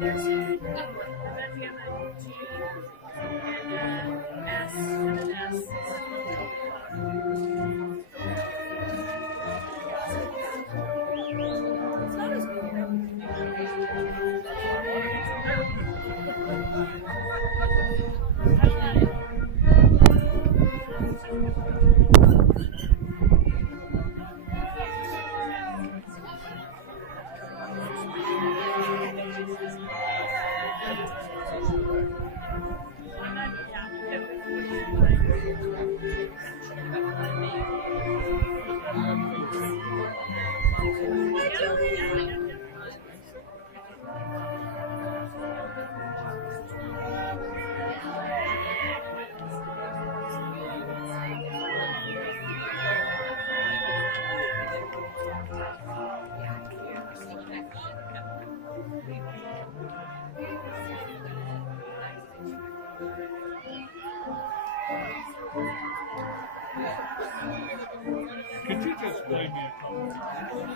Could you just play me a couple?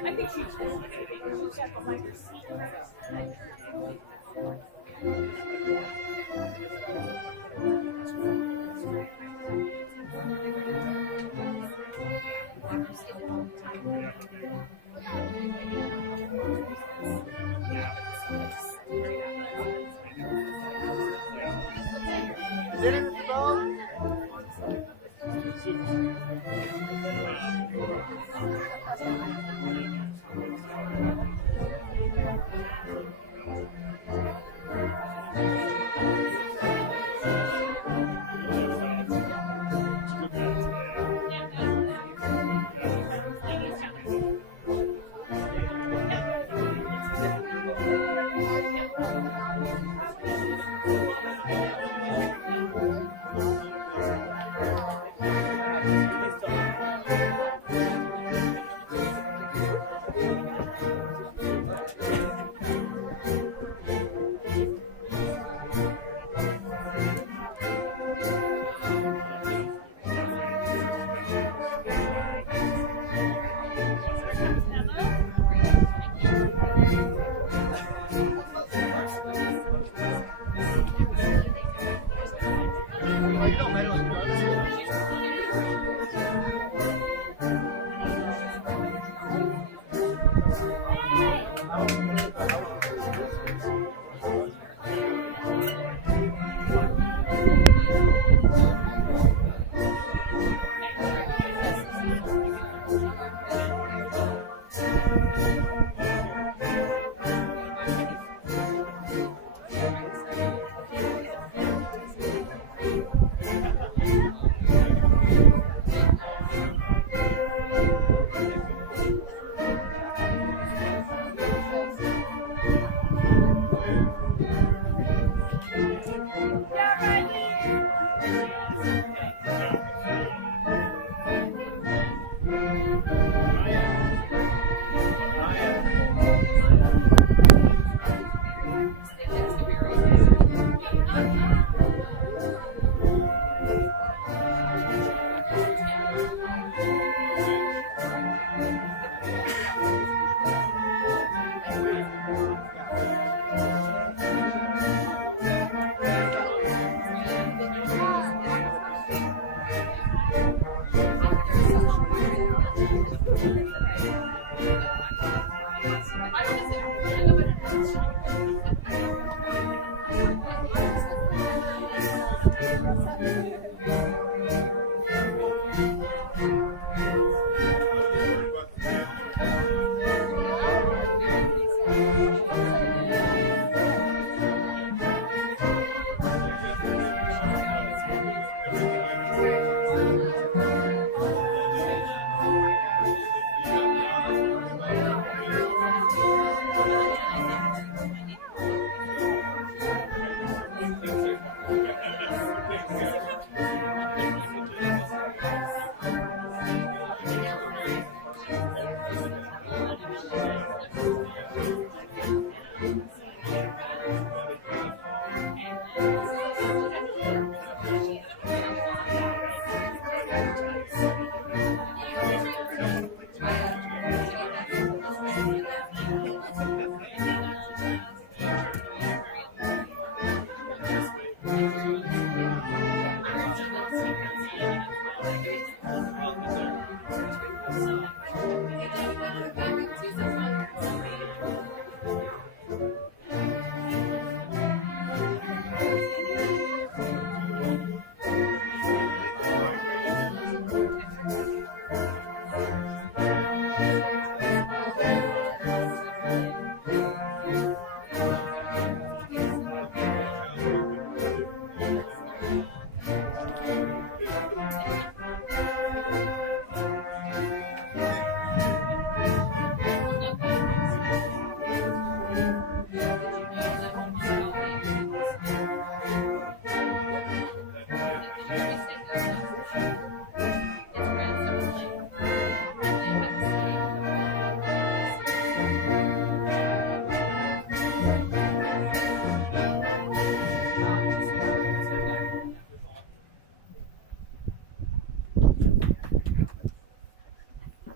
I think she's got behind her seat. Is it in the phone?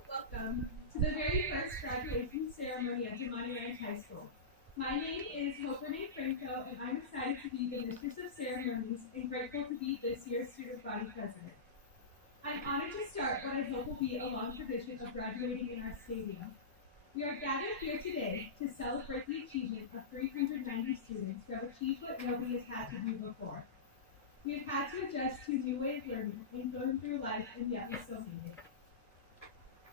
Welcome to the very first graduation ceremony at Damonte High School. My name is Honorary Franco, and I'm excited to be the Mistress of Ceremonies and grateful to be this year's Student Body President. I'm honored to start what I hope will be a long tradition of graduating in our stadium. We are gathered here today to celebrate the achievement of 390 students who have achieved what nobody has had to do before. We have had to adjust to a new way of learning and going through life, and yet we still made it.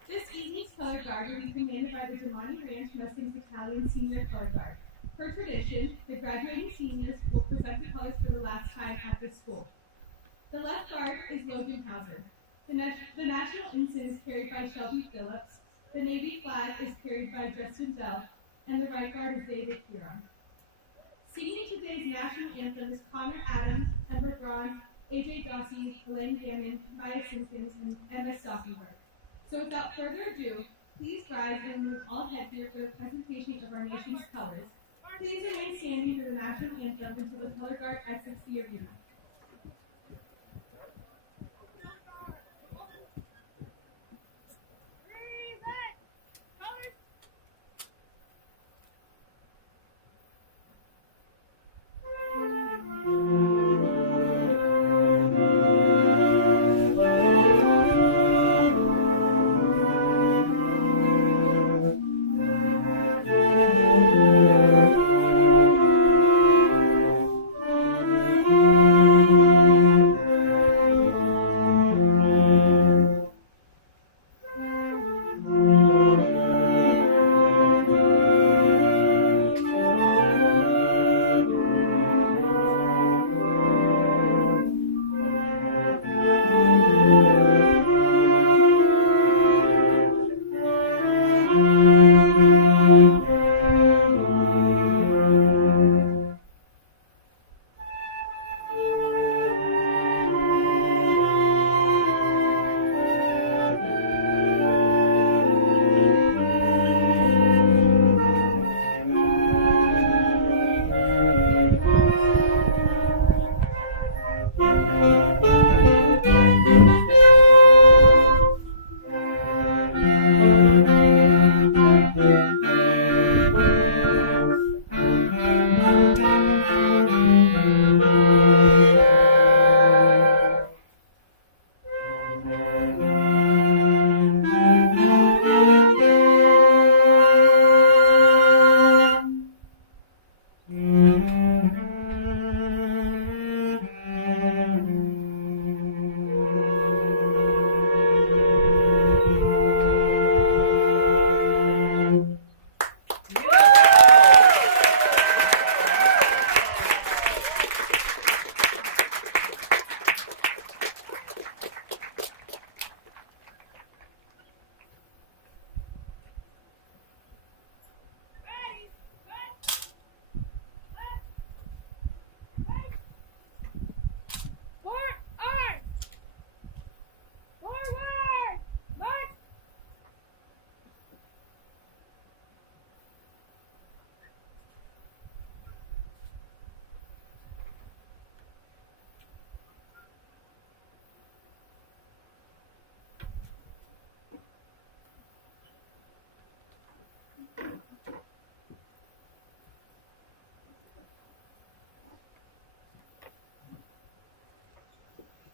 This evening's color guard will be commanded by the Damonte Ranch Mustangs Battalion Senior Color Guard. Per tradition, the graduating seniors will present the colors for the last time at the school. The left guard is Logan Hauser. The national ensign is carried by Shelby Phillips. The Navy flag is carried by Justin Dell, and the right guard is David Huron. Singing today's national anthem is Connor Adams, Ember Braun, AJ Dossie, Elaine Gannon, Maya Simpkins, and Emma Stockenberg. So without further ado, please rise and remove all headgear for the presentation of our nation's colors. Please remain standing for the national anthem until the color guard exits the arena.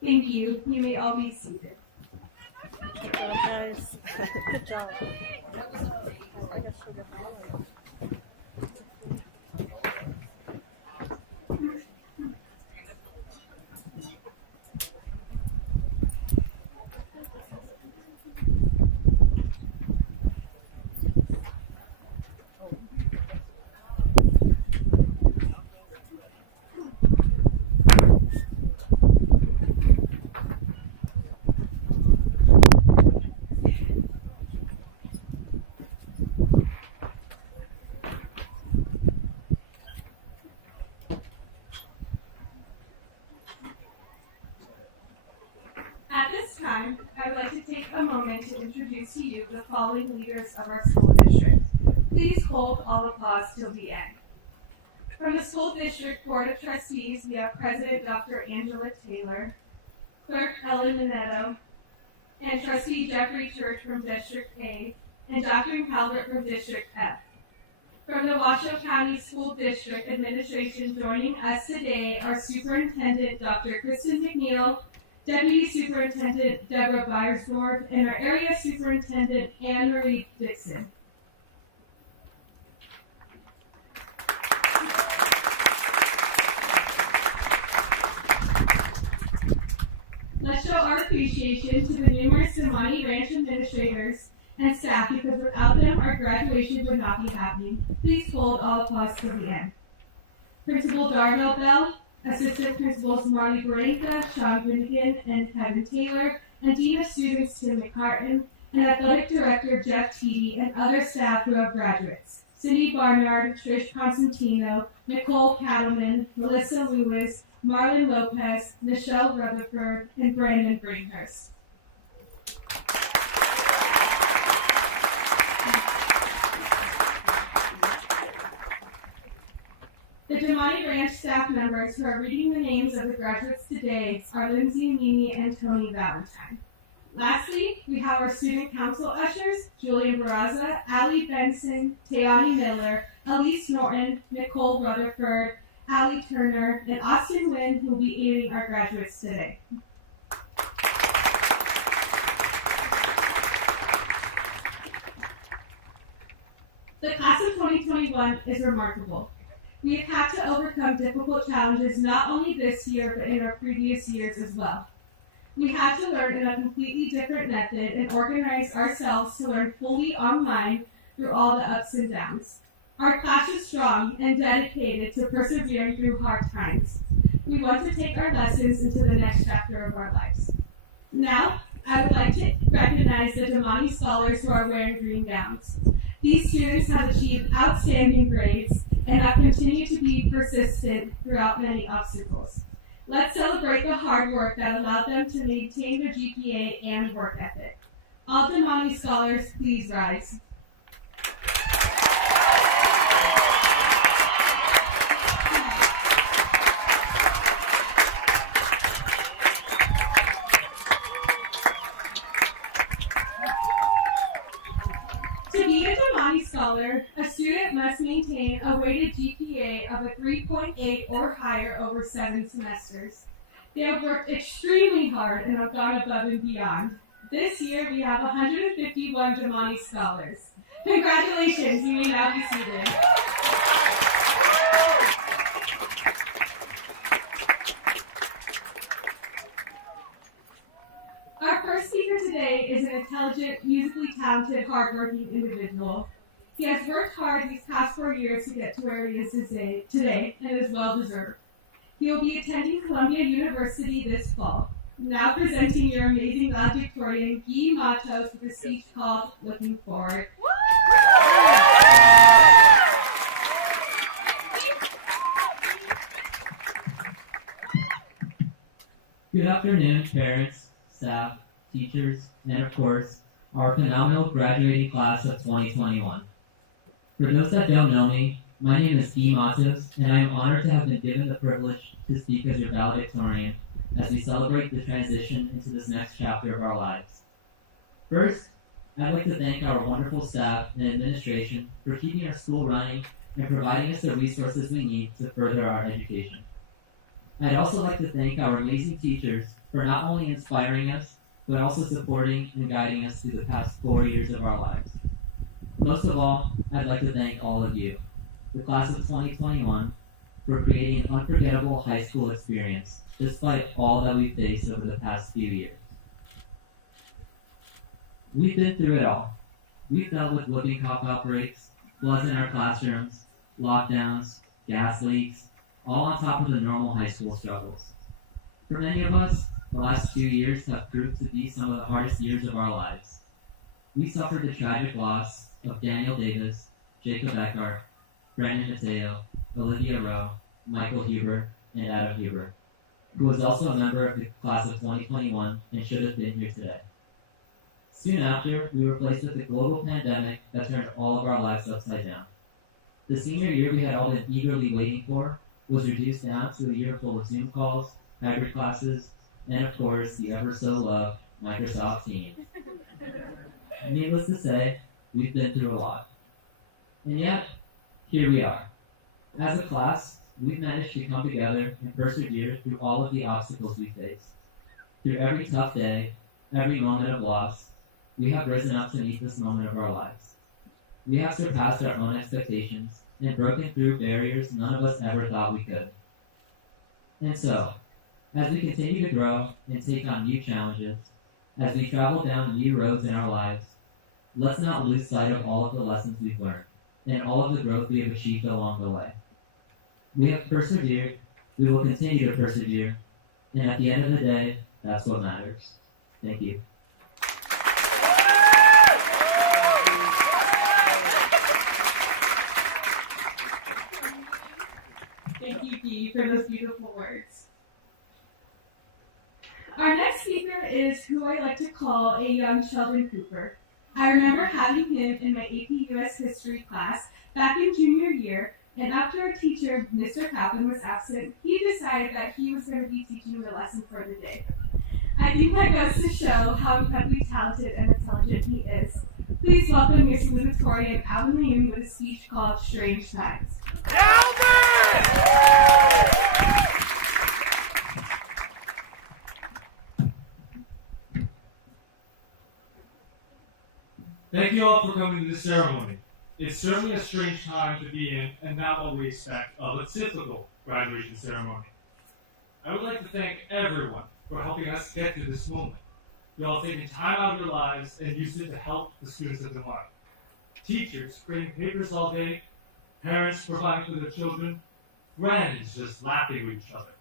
Thank you. You may all be seated. Good job, guys. Good job. I guess we'll get the one. At this time, I would like to take a moment to introduce to you the following leaders of our school district. Please hold all applause till the end. From the School District Board of Trustees, we have President Dr. Angela Taylor, Clerk Ellen Minetto, and Trustee Jeffrey Church from District A, and Dr. Calvert from District F. From the Washoe County School District Administration, joining us today are Superintendent Dr. Kristen McNeil, Deputy Superintendent Deborah Byersdorf, and our Area Superintendent Anne-Marie Dixon. Let's show our appreciation to the numerous Damonte Ranch administrators and staff, because without them, our graduation would not be happening. Please hold all applause till the end. Principal Darnell Bell, Assistant Principals Marley Baranka, Sean Finnegan, and Kevin Taylor, and Dean of Students Tim McCartan, and Athletic Director Jeff Teedy, and other staff who have graduates: Cindy Barnard, Trish Constantino, Nicole Cattleman, Melissa Lewis, Marlon Lopez, Michelle Rutherford, and Brandon Bringhurst. The Damonte Ranch staff members who are reading the names of the graduates today are Lindsay Mimi and Tony Valentine. Lastly, we have our student council ushers, Julian Barraza, Allie Benson, Tayani Miller, Elise Norton, Nicole Rutherford, Allie Turner, and Austin Wynn, who will be aiding our graduates today. The class of 2021 is remarkable. We have had to overcome difficult challenges not only this year, but in our previous years as well. We had to learn in a completely different method and organize ourselves to learn fully online through all the ups and downs. Our class is strong and dedicated to persevering through hard times. We want to take our lessons into the next chapter of our lives. Now, I would like to recognize the Damonte scholars who are wearing green gowns. These students have achieved outstanding grades and have continued to be persistent throughout many obstacles. Let's celebrate the hard work that allowed them to maintain their GPA and work ethic. All Damonte scholars, please rise. To be a Damonte scholar, a student must maintain a weighted GPA of a 3.8 or higher over 7 semesters. They have worked extremely hard and have gone above and beyond. This year, we have 151 Damonte scholars. Congratulations, you may now be seated. Our first speaker today is an intelligent, musically talented, hardworking individual. He has worked hard these past 4 years to get to where he is today and is well deserved. He will be attending Columbia University this fall. Now presenting your amazing valedictorian, Guy Matos, with a speech called Looking Forward. Good afternoon, parents, staff, teachers, and of course, our phenomenal graduating class of 2021. For those that don't know me, my name is Guy Matos, and I am honored to have been given the privilege to speak as your valedictorian as we celebrate the transition into this next chapter of our lives. First, I'd like to thank our wonderful staff and administration for keeping our school running and providing us the resources we need to further our education. I'd also like to thank our amazing teachers for not only inspiring us, but also supporting and guiding us through the past 4 years of our lives. Most of all, I'd like to thank all of you, the class of 2021, for creating an unforgettable high school experience, despite all that we've faced over the past few years. We've been through it all. We've dealt with whooping cough outbreaks, floods in our classrooms, lockdowns, gas leaks, all on top of the normal high school struggles. For many of us, the last 2 years have proved to be some of the hardest years of our lives. We suffered the tragic loss of Daniel Davis, Jacob Eckhart, Brandon Mateo, Olivia Rowe, Michael Huber, and Adam Huber, who was also a member of the class of 2021 and should have been here today. Soon after, we were faced with a global pandemic that turned all of our lives upside down. The senior year we had all been eagerly waiting for was reduced down to a year full of Zoom calls, hybrid classes, and of course, the ever-so-loved Microsoft Teams. Needless to say, we've been through a lot. And yet, here we are. As a class, we've managed to come together and persevere through all of the obstacles we faced. Through every tough day, every moment of loss, we have risen up to meet this moment of our lives. We have surpassed our own expectations and broken through barriers none of us ever thought we could. And so, as we continue to grow and take on new challenges, as we travel down new roads in our lives, let's not lose sight of all of the lessons we've learned and all of the growth we have achieved along the way. We have persevered, we will continue to persevere, and at the end of the day, that's what matters. Thank you. Thank you, Dee, for those beautiful words. Our next speaker is who I like to call a young Sheldon Cooper. I remember having him in my AP US History class back in junior year, and after our teacher, Mr. Kaplan, was absent, he decided that he was going to be teaching the lesson for the day. I think that goes to show how incredibly talented and intelligent he is. Please welcome your salutatorian, Alvin Leung, with a speech called Strange Times. Thank you all for coming to this ceremony. It's certainly a strange time to be in and not what we expect of a typical graduation ceremony. I would like to thank everyone for helping us get to this moment. You all taking time out of your lives and used it to help the students of the life. Teachers creating papers all day, parents providing for their children, friends just laughing with each other.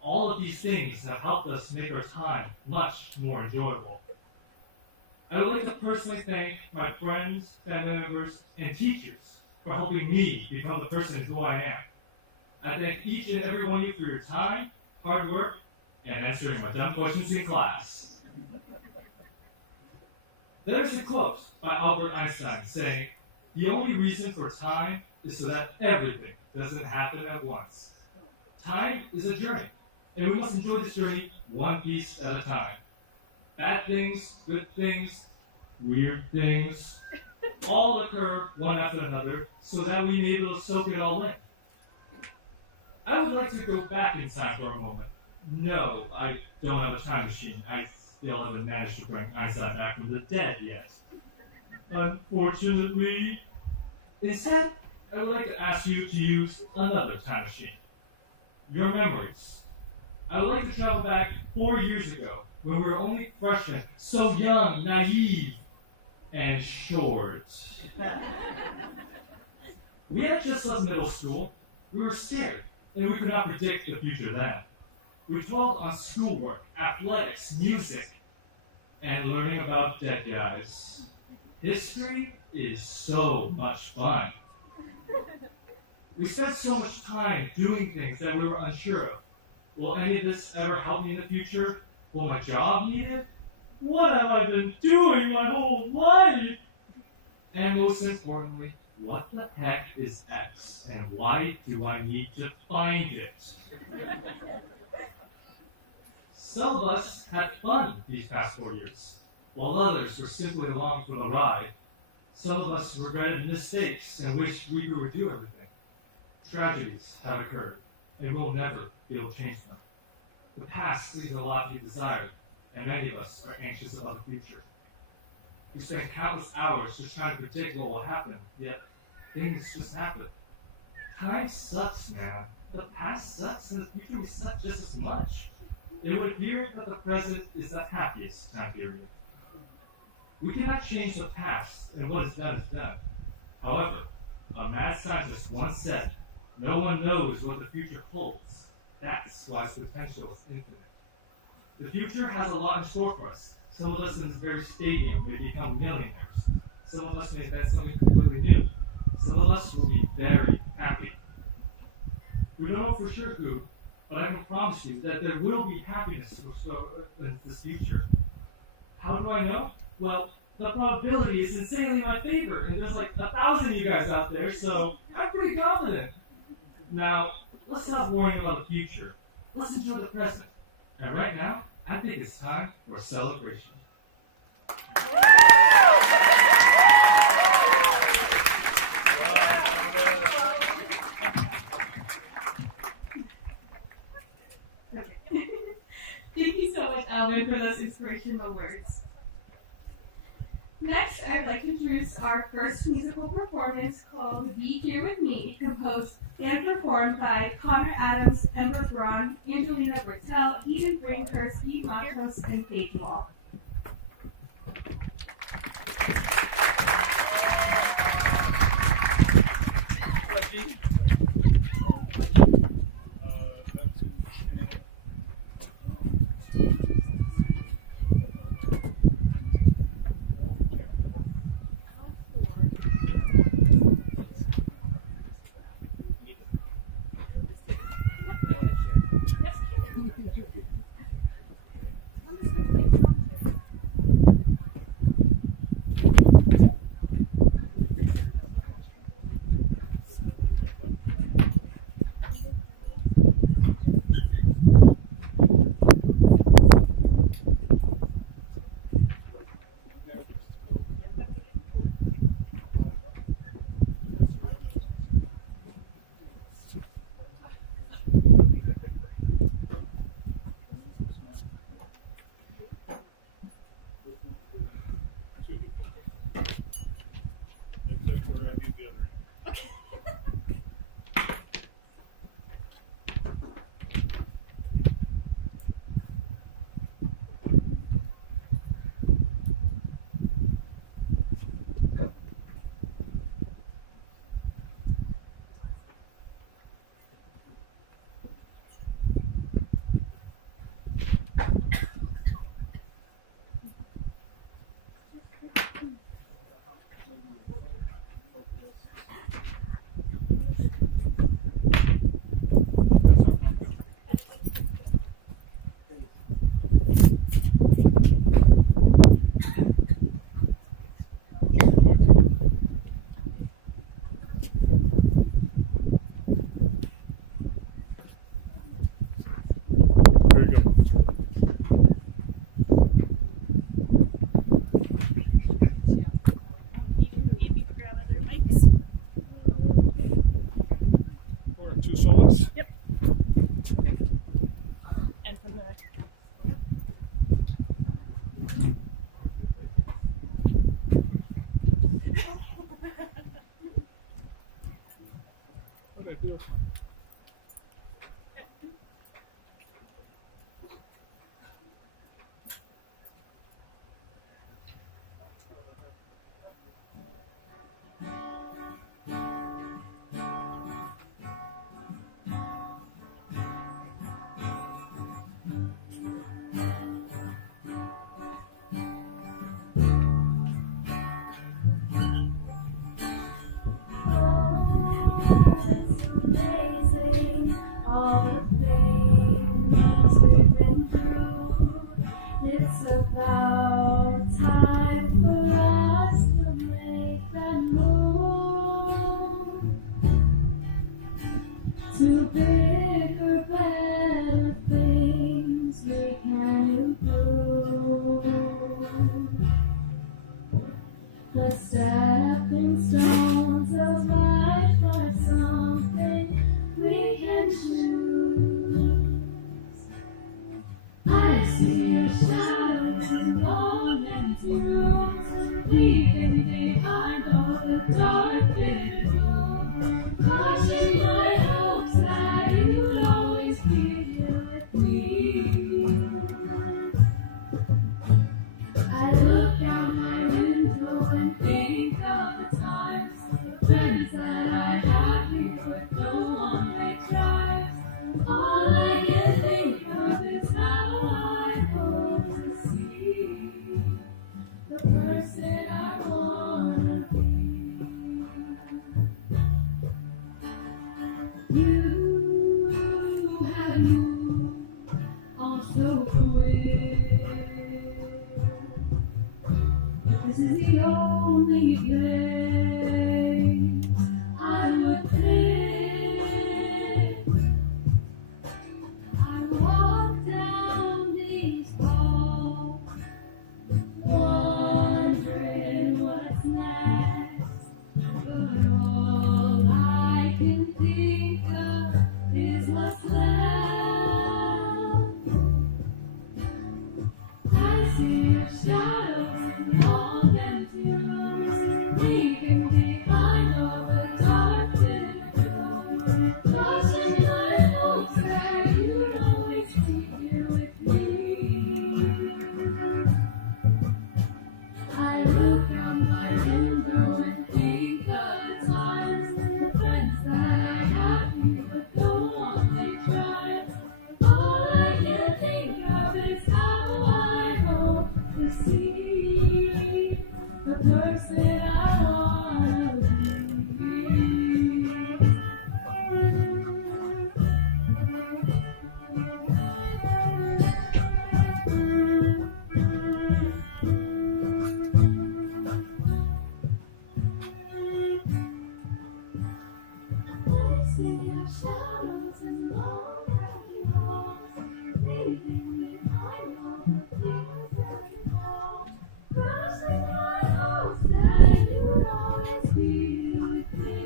All of these things have helped us make our time much more enjoyable. I would like to personally thank my friends, family members, and teachers for helping me become the person who I am. I thank each and every one of you for your time, hard work, and answering my dumb questions in class. There's a quote by Albert Einstein saying, "The only reason for time is so that everything doesn't happen at once." Time is a journey, and we must enjoy this journey one piece at a time. Bad things, good things, weird things, all occur one after another so that we may be able to soak it all in. I would like to go back in time for a moment. No, I don't have a time machine. I still haven't managed to bring Einstein back from the dead yet. Unfortunately. Instead, I would like to ask you to use another time machine. Your memories. I would like to travel back 4 years ago when we were only freshmen, so young, naive, and short. We had just left middle school. We were scared, and we could not predict the future then. We dwelled on schoolwork, athletics, music, and learning about dead guys. History is so much fun. We spent so much time doing things that we were unsure of. Will any of this ever help me in the future? Will my job need it? What have I been doing my whole life? And most importantly, what the heck is X, and why do I need to find it? Some of us had fun these past 4 years, while others were simply along for the ride. Some of us regretted mistakes and wished we could redo everything. Tragedies have occurred, and we'll never be able to change them. The past leaves a lot to be desired, and many of us are anxious about the future. We spend countless hours just trying to predict what will happen, yet things just happen. Time sucks, man. The past sucks, and the future will suck just as much. It would appear that the present is the happiest time period. We cannot change the past, and what is done is done. However, a mad scientist once said, "No one knows what the future holds. That's why its potential is infinite." The future has a lot in store for us. Some of us in this very stadium may become millionaires. Some of us may invent something completely new. Some of us will be very happy. We don't know for sure who, but I can promise you that there will be happiness in this future. How do I know? Well, the probability is insanely in my favor, and there's like 1,000 of you guys out there, so I'm pretty confident. Now, let's stop worrying about the future. Let's enjoy the present. And right now, I think it's time for a celebration. Thank you so much, Alvin, for those inspirational words. Next, I'd like to introduce our first musical performance called Be Here With Me, composed and performed by Connor Adams, Ember Braun, Angelina Bertel, Eden Brinker, Steve Matos, and Faith Wall. but no one makes right. All I can think of is how I hope to see the person I wanna be. You have moved on so quick, but this is the only place I would think. I walk down these halls, wondering what's next, but all I can think of is what's left. I see your shadows in long empty rooms, leaving behind all the dark pictures. Crushing my hopes that you'd always be here with me. I look out my window and think of the times, the friends that I have here, but no one they try. All I can think of is how I hope to see the person I wanna be. I see our shadows in long empty halls, leaving behind all the things that we fall. Crossing my hopes that you'd always be with me.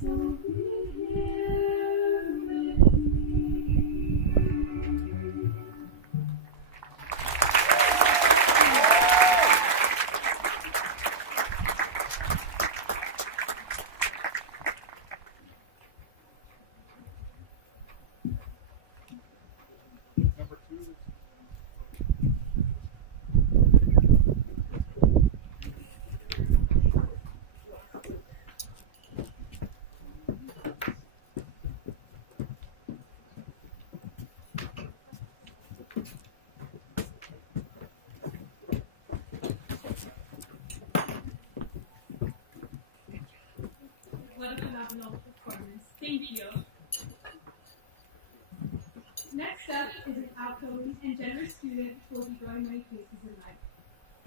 So be here with me. What a phenomenal performance. Thank you. Next up is an outgoing and generous student who will be going many places in life.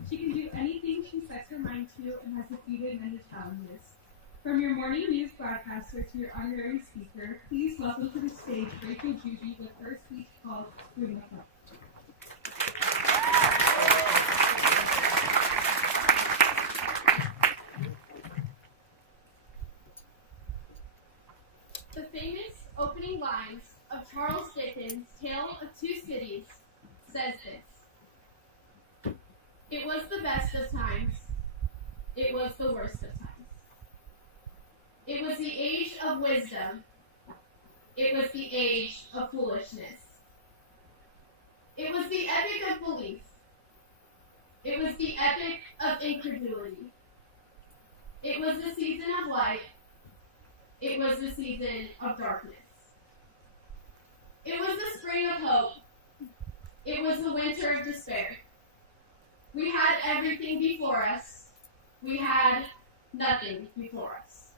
She can do anything she sets her mind to and has defeated many challenges. From your morning news broadcaster to your honorary speaker, please welcome to the stage Rachel Judy with her speech called Bring Up. The famous opening lines of Charles Dickens' Tale of Two Cities says this: "It was the best of times, it was the worst of times. It was the age of wisdom, it was the age of foolishness. It was the epic of belief, it was the epic of incredulity. It was the season of light, it was the season of darkness. It was the spring of hope, it was the winter of despair. We had everything before us, we had nothing before us."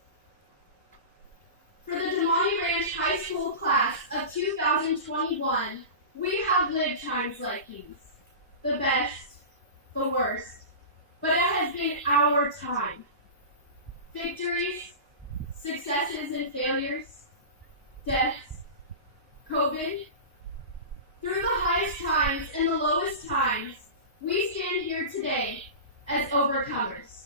For the Damonte Ranch High School class of 2021, we have lived times like these. The best, the worst, but it has been our time. Victories, successes and failures, deaths, COVID. Through the highest times and the lowest times, we stand here today as overcomers.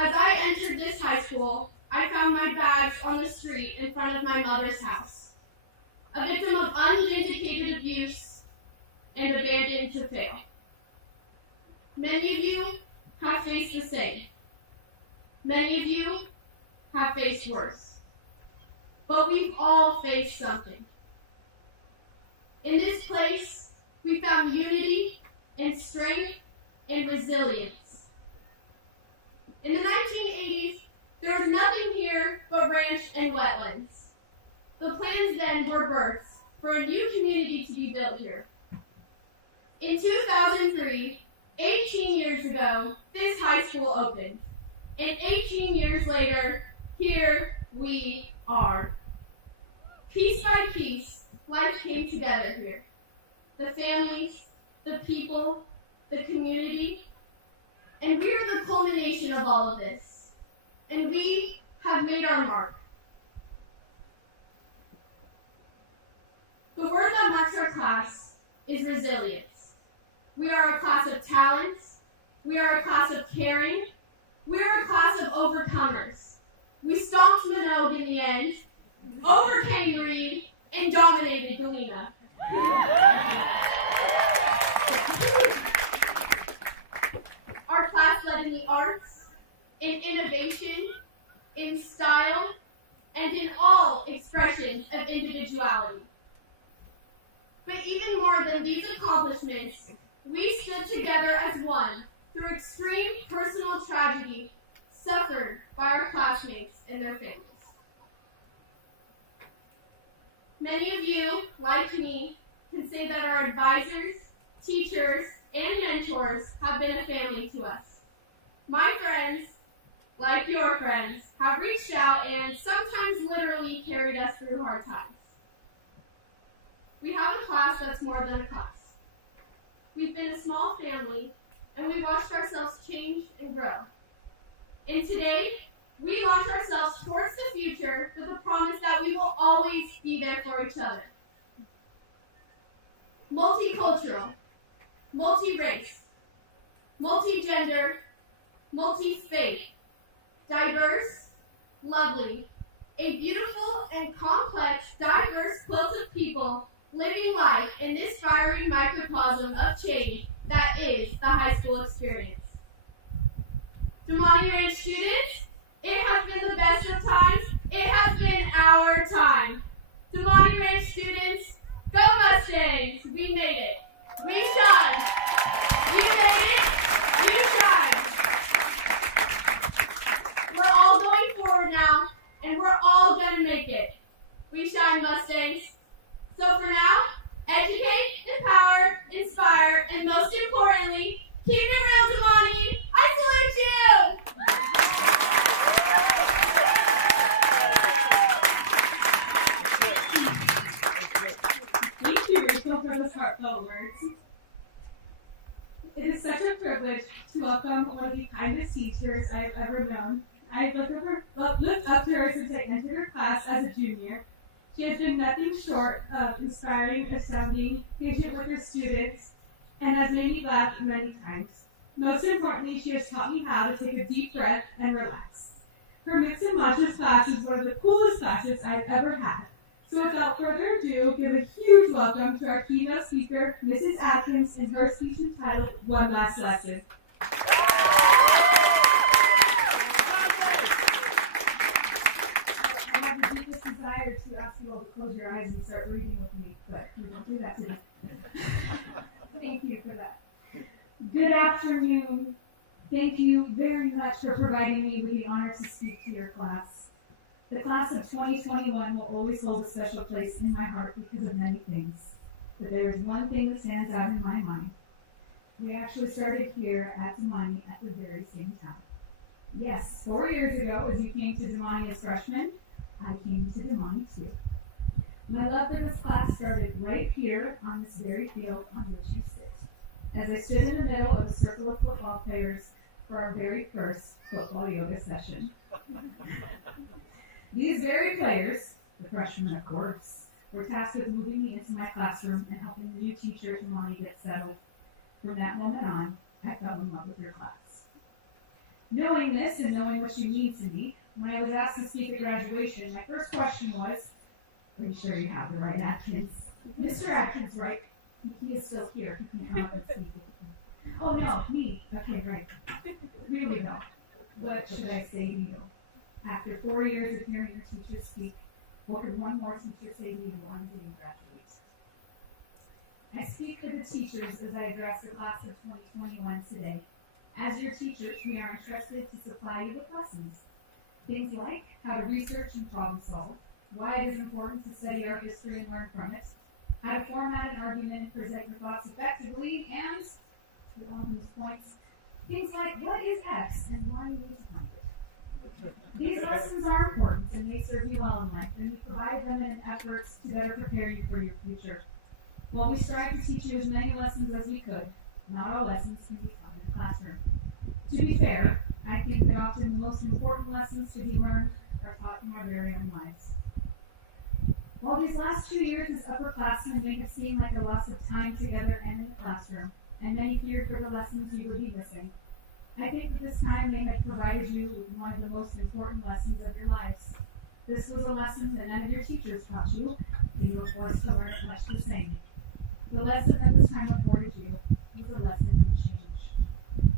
As I entered this high school, I found my bags on the street in front of my mother's house, a victim of unvindicated abuse and abandoned to fail. Many of you have faced the same. Many of you have faced worse. But we've all faced something. In this place, we found unity and strength and resilience. In the 1980s, there was nothing here but ranch and wetlands. The plans then were births for a new community to be built here. In 2003, 18 years ago, this high school opened. And 18 years later, here we are. Piece by piece, life came together here. The families, the people, the community, and we are the culmination of all of this. And we have made our mark. The word that marks our class is resilience. We are a class of talents. We are a class of caring. We are a class of overcomers. We stomped Minogue in the end, overcame Reed, and dominated Galena. Our class led in the arts, in innovation, in style, and in all expressions of individuality. But even more than these accomplishments, we stood together as one through extreme personal tragedy suffered by our classmates and their families. Many of you, like me, can say that our advisors, teachers, and mentors have been a family to us. My friends, like your friends, have reached out and sometimes literally carried us through hard times. We have a class that's more than a class. We've been a small family, and we watched ourselves change and grow. And today, we launch ourselves towards the future with the promise that we will always be there for each other. Multicultural, multi-race, multi-gender, multi-faith, diverse, lovely, a beautiful and complex, diverse quilt of people living life in this fiery microcosm of change that is the high school experience. Damonte Ranch students, it has been the best of times. It has been our time. Damonte Ranch students, go Mustangs! We made it. We shine. You made it. You shine. We're all going forward now, and we're all going to make it. We shine, Mustangs. So for now, educate, empower, inspire, and most importantly, keep it real, Damonte. I salute you! Thank you, Rachel, for those heartfelt words. It is such a privilege to welcome one of the kindest teachers I've ever known. I've looked up to her since I entered her class as a junior. She has been nothing short of inspiring, astounding, patient with her students, and has made me laugh many times. Most importantly, she has taught me how to take a deep breath and relax. Her Mix and Matches class is one of the coolest classes I've ever had. So without further ado, give a huge welcome to our keynote speaker, Mrs. Atkins, and her speech entitled One Last Lesson. I have the deepest desire to ask you all to close your eyes and start reading with me, but we won't do that today. Thank you for that. Good afternoon. Thank you very much for providing me with the honor to speak to your class. The class of 2021 will always hold a special place in my heart because of many things. But there is one thing that stands out in my mind. We actually started here at Damonte at the very same time. Yes, 4 years ago, as you came to Damonte as freshmen, I came to Damonte too. My love for this class started right here on this very field on which you sit, as I stood in the middle of a circle of football players for our very first football yoga session. These very players, the freshmen of course, were tasked with moving me into my classroom and helping the new teacher Damonte get settled. From that moment on, I fell in love with your class. Knowing this and knowing what you mean to me, when I was asked to speak at graduation, my first question was, are you sure you have the right Atkins? Mr. Atkins, right? He is still here. He can come up and speak with me. Oh no, me. Okay, right. Really though. What should I say to you? After 4 years of hearing your teacher speak, what could one more teacher say to you on the day you graduate? I speak for the teachers as I address the class of 2021 today. As your teachers, we are entrusted to supply you with lessons. Things like how to research and problem solve, why it is important to study our history and learn from it, how to format an argument and present your thoughts effectively, and, to all these points, things like what is X and why you need to find it. These lessons are important and they serve you well in life, and we provide them in an effort to better prepare you for your future. While we strive to teach you as many lessons as we could, not all lessons can be taught in the classroom. To be fair, I think that often the most important lessons to be learned are taught in our very own lives. While these last 2 years as upperclassmen may have seemed like a loss of time together and in the classroom, and many feared for the lessons you would be missing, I think that this time may have provided you with one of the most important lessons of your lives. This was a lesson that none of your teachers taught you, and you were forced to learn it much the same. The lesson that this time afforded you was a lesson in change.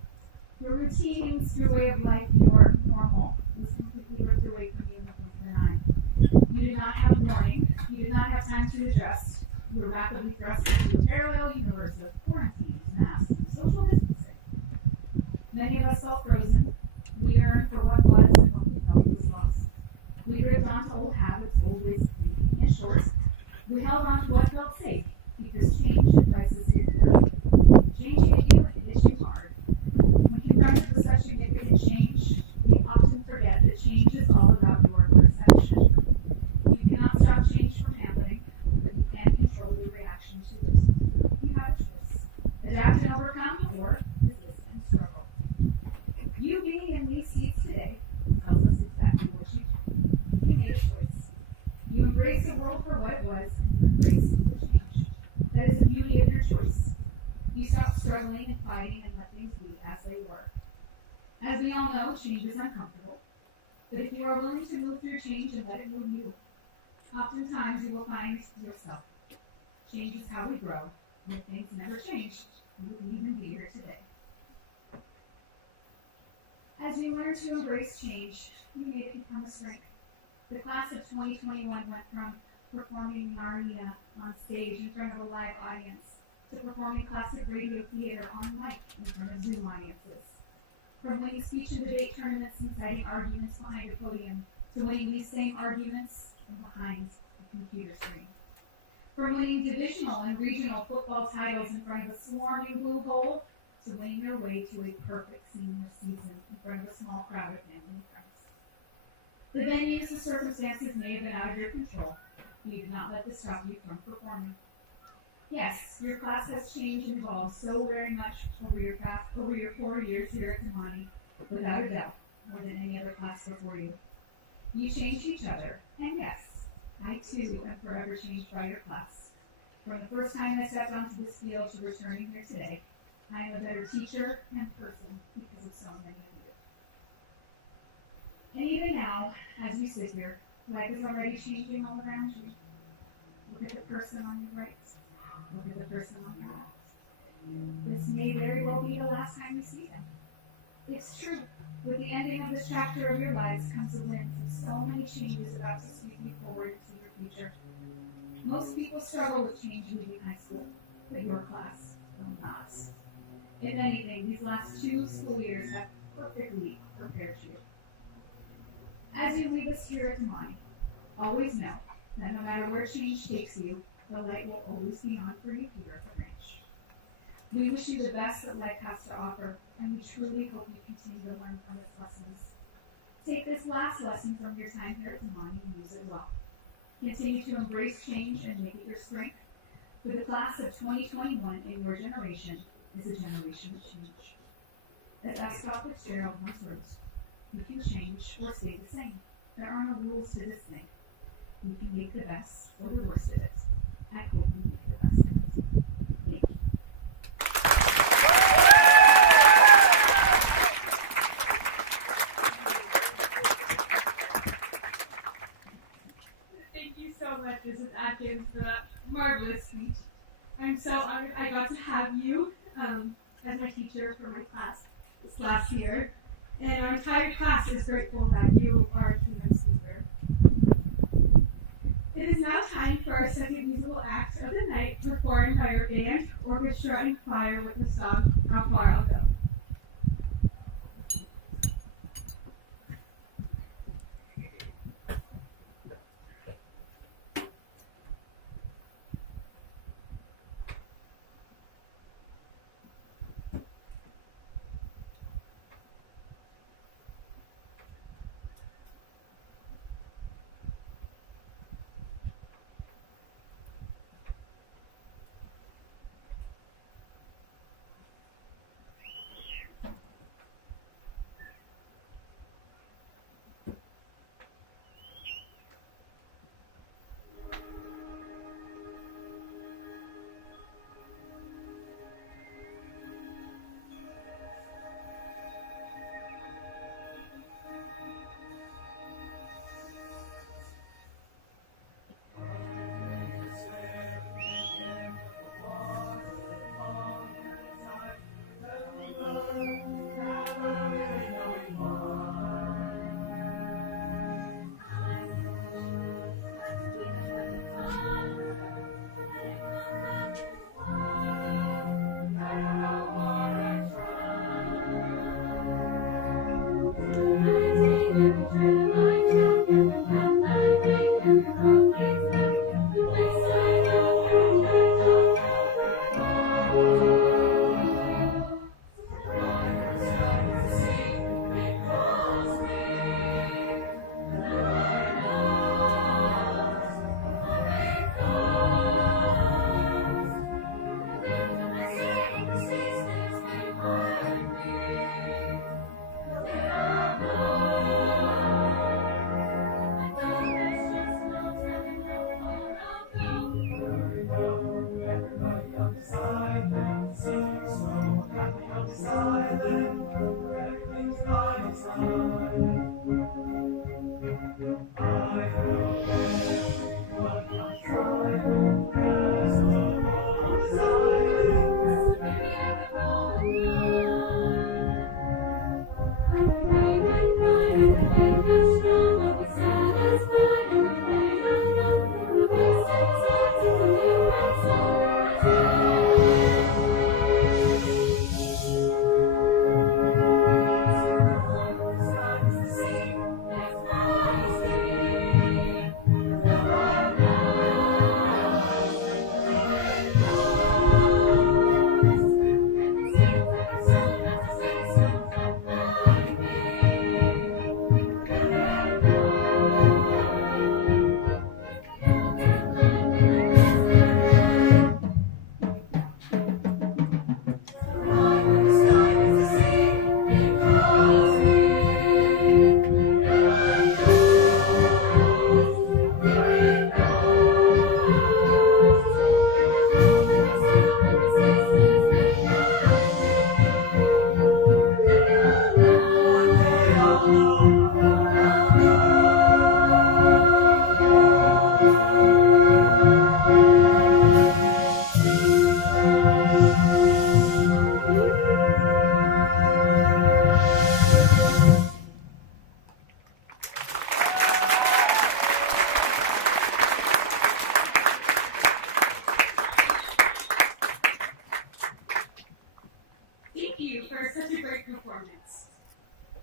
Your routines, your way of life, your normal was completely ripped away from you in the blink of an eye. You did not have a morning. You did not have time to adjust. You were rapidly thrust into a parallel universe of quarantines, masks, and social distancing. Many of us felt frozen. We yearned for what was and what we felt was lost. We gripped onto old habits, old ways of thinking. In short, we held on to what felt safe because change and crisis is hard. Change hit you and it hit you hard. When confronted with such significant change, we often forget that change is all about your perception. You cannot stop change from happening, but you can control your reaction to it. You have a choice. Adapt and overcome, or resist and struggle. You being in these seats today tells us exactly what you do. You made a choice. You embrace the world for what it was, and you embrace the change. That is the beauty of your choice. You stop struggling and fighting and let things be as they were. As we all know, change is uncomfortable. But if you are willing to move through change and let it move you, oftentimes you will find yourself. Change is how we grow, and if things never changed, we wouldn't even be here today. As you learn to embrace change, you may become a strength. The class of 2021 went from performing Narnia on stage in front of a live audience to performing classic radio theater on mic in front of Zoom audiences. From winning speech and debate tournaments and citing arguments behind a podium to winning these same arguments from behind a computer screen. From winning divisional and regional football titles in front of a swarming blue bowl to winning your way to a perfect senior season in front of a small crowd of family and friends. The venues, the circumstances may have been out of your control. You did not let this stop you from performing. Yes, your class has changed and evolved so very much over your 4 years here at Damonte, without a doubt, more than any other class before you. You changed each other, and yes, I too am forever changed by your class. From the first time I stepped onto this field to returning here today, I am a better teacher and person because of so many of you. And even now, as you sit here, life is already changing all around you. Look at the person on your right. Look at the person on your left. This may very well be the last time you see them. It's true. With the ending of this chapter of your lives comes a glimpse of so many changes about to sweep you forward into your future. Most people struggle with change leaving high school, but your class will not. If anything, these last 2 school years have perfectly prepared you. As you leave us here at Damonte, always know that no matter where change takes you, the light will always be on for you here at the ranch. We wish you the best that life has to offer, and we truly hope you continue to learn from its lessons. Take this last lesson from your time here at Damonte and use it well. Continue to embrace change and make it your strength. For the class of 2021 in your generation is a generation of change. As Ascot Fitzgerald once wrote, you can change or stay the same. There are no rules to this thing. You can make the best or the worst of it. I hope you make the best of it. Thank you. Thank you so much, Mrs. Atkins, for that marvelous speech. I'm so honored I got to have you as my teacher for my class this last year. And our entire class is grateful that you are a keynote speaker. It is now time for our second musical act of the night, performed by our band, orchestra, and choir with the song How Far I'll Go.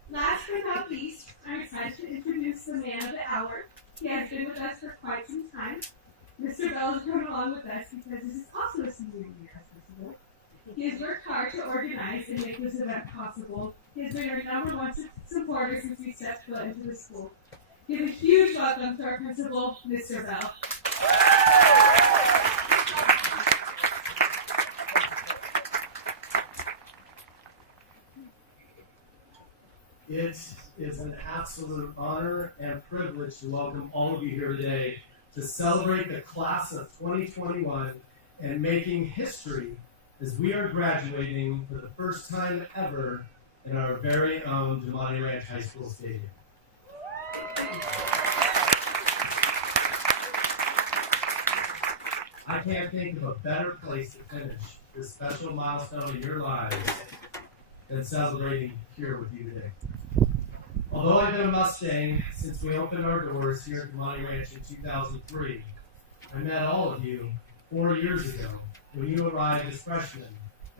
Last but not least, I'm excited to introduce the man of the hour. He has been with us for quite some time. Mr. Bell has come along with us because this is also a senior year festival. He has worked hard to organize and make this event possible. He has been our #1 supporter since we stepped foot into the school. Give a huge welcome to our principal, Mr. Bell. It is an absolute honor and privilege to welcome all of you here today to celebrate the class of 2021 and making history as we are graduating for the first time ever in our very own Damonte Ranch High School Stadium. I can't think of a better place to finish this special milestone in your lives than celebrating here with you today. Although I've been a Mustang since we opened our doors here at Damonte Ranch in 2003, I met all of you 4 years ago when you arrived as freshmen,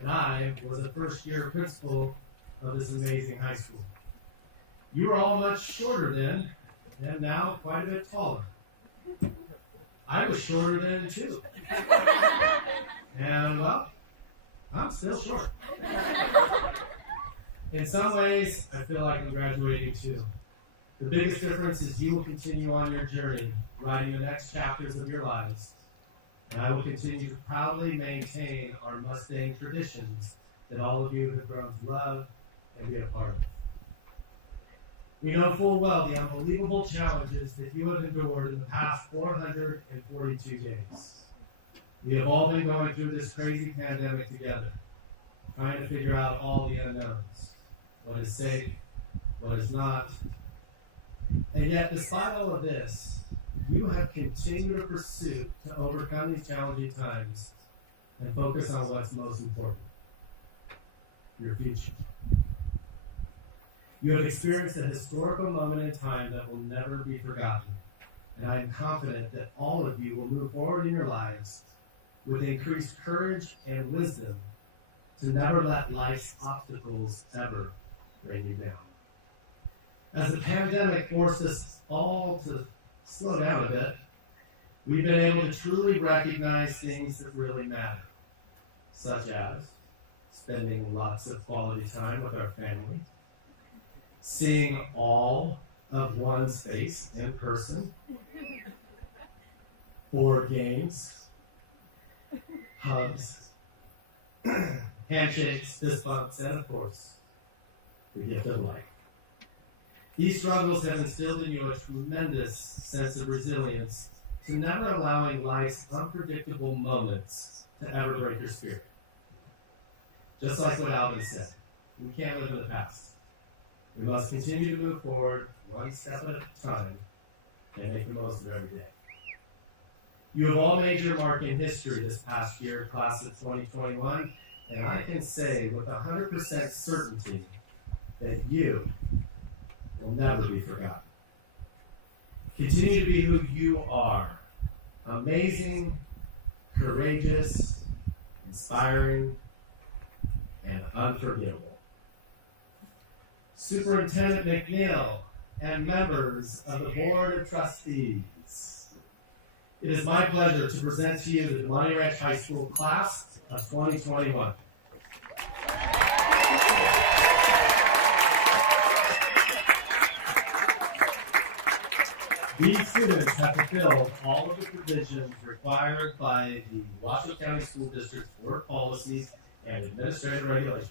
and I was a first-year principal of this amazing high school. You were all much shorter then, and now quite a bit taller. I was shorter then too. And well, I'm still short. In some ways, I feel like I'm graduating too. The biggest difference is you will continue on your journey, writing the next chapters of your lives, and I will continue to proudly maintain our Mustang traditions that all of you have grown to love and be a part of. We know full well the unbelievable challenges that you have endured in the past 442 days. We have all been going through this crazy pandemic together, trying to figure out all the unknowns, what is safe, what is not. And yet, despite all of this, you have continued a pursuit to overcome these challenging times and focus on what's most important, your future. You have experienced a historical moment in time that will never be forgotten, and I am confident that all of you will move forward in your lives with increased courage and wisdom to never let life's obstacles ever bring you down. As the pandemic forced us all to slow down a bit, we've been able to truly recognize things that really matter, such as spending lots of quality time with our family, seeing all of one's face in person, board games, hugs, handshakes, fist bumps, and of course, the gift of life. These struggles have instilled in you a tremendous sense of resilience to never allowing life's unpredictable moments to ever break your spirit. Just like what Alvin said, we can't live in the past. We must continue to move forward one step at a time and make the most of every day. You have all made your mark in history this past year, class of 2021, and I can say with 100% certainty that you will never be forgotten. Continue to be who you are. Amazing, courageous, inspiring, and unforgettable. Superintendent McNeil and members of the Board of Trustees, it is my pleasure to present to you the Damonte Ranch High School class of 2021. These students have fulfilled all of the provisions required by the Washoe County School District's board policies and administrative regulations,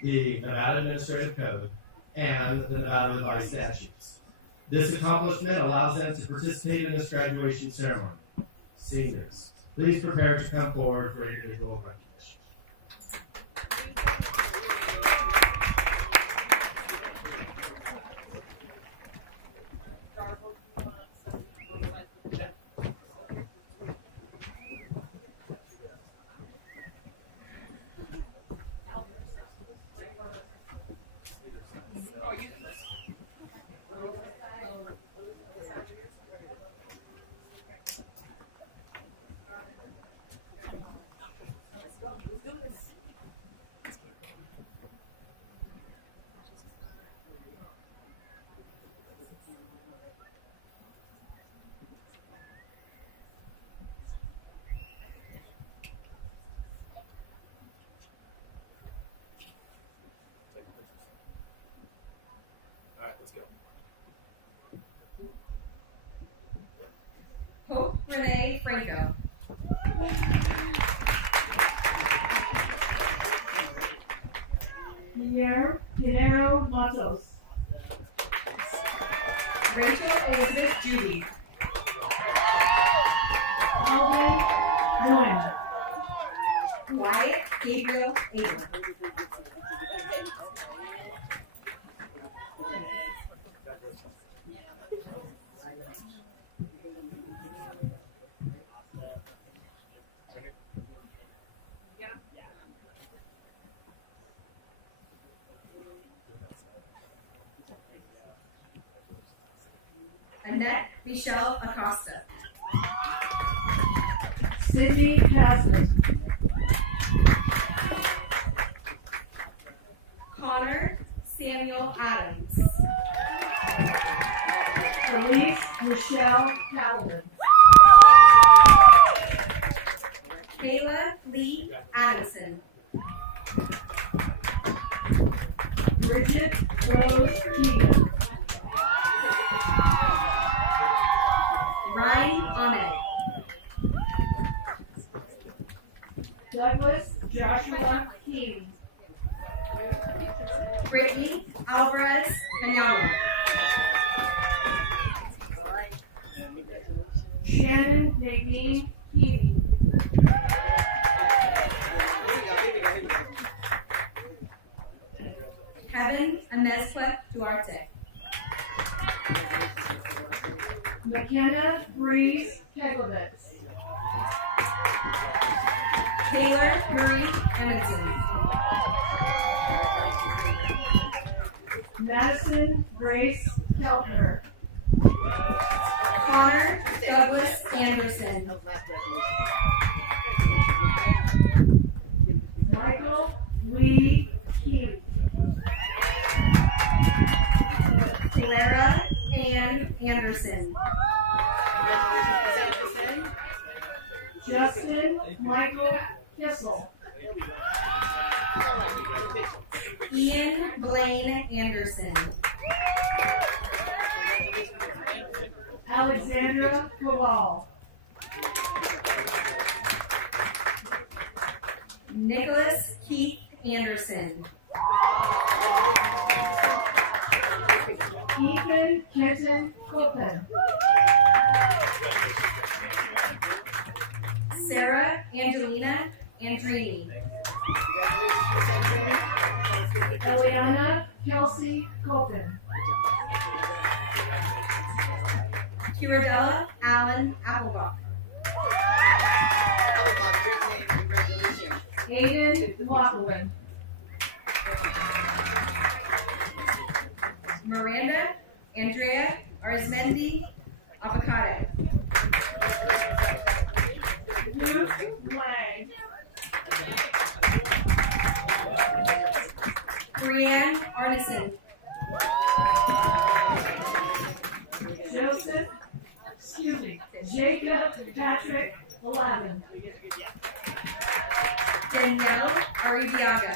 the Nevada Administrative Code, and the Nevada Revised Statutes. This accomplishment allows them to participate in this graduation ceremony. Seniors, please prepare to come forward for individual recognition. Hope Renee Franco. Guillermo Matos. Rachel Elizabeth Judy. Alvin Nguyen. Wyatt Gabriel Abel. Michelle Acosta. Sydney Casman. Connor Samuel Adams. Elise Michelle Calvin. Kayla Lee Adamson. Bridget Rose Keegan. Ryan Ahmed. Douglas Joshua King. Brittany Alvarez Manalo. Shannon Nadine Keating. Kevin Amezcua Duarte. McKenna Breeze Keglevitz. Taylor Marie Edmondson. Madison Grace Keltner. Connor Douglas Anderson. Michael Lee Keith. Clara Ann Anderson. Justin Michael Kissel. Ian Blaine Anderson. Alexandra Kowal. Nicholas Keith Anderson. Ethan Kenton Copen. Sarah Angelina Andrini. Eliana Kelsey Copen. Kiradella Allen Applebach. Aiden Lockwood. Miranda Andrea Arizmendi Avocado. Luke Lang. Brianne Arneson. Jacob Patrick Lavin. Danielle Arribiaga.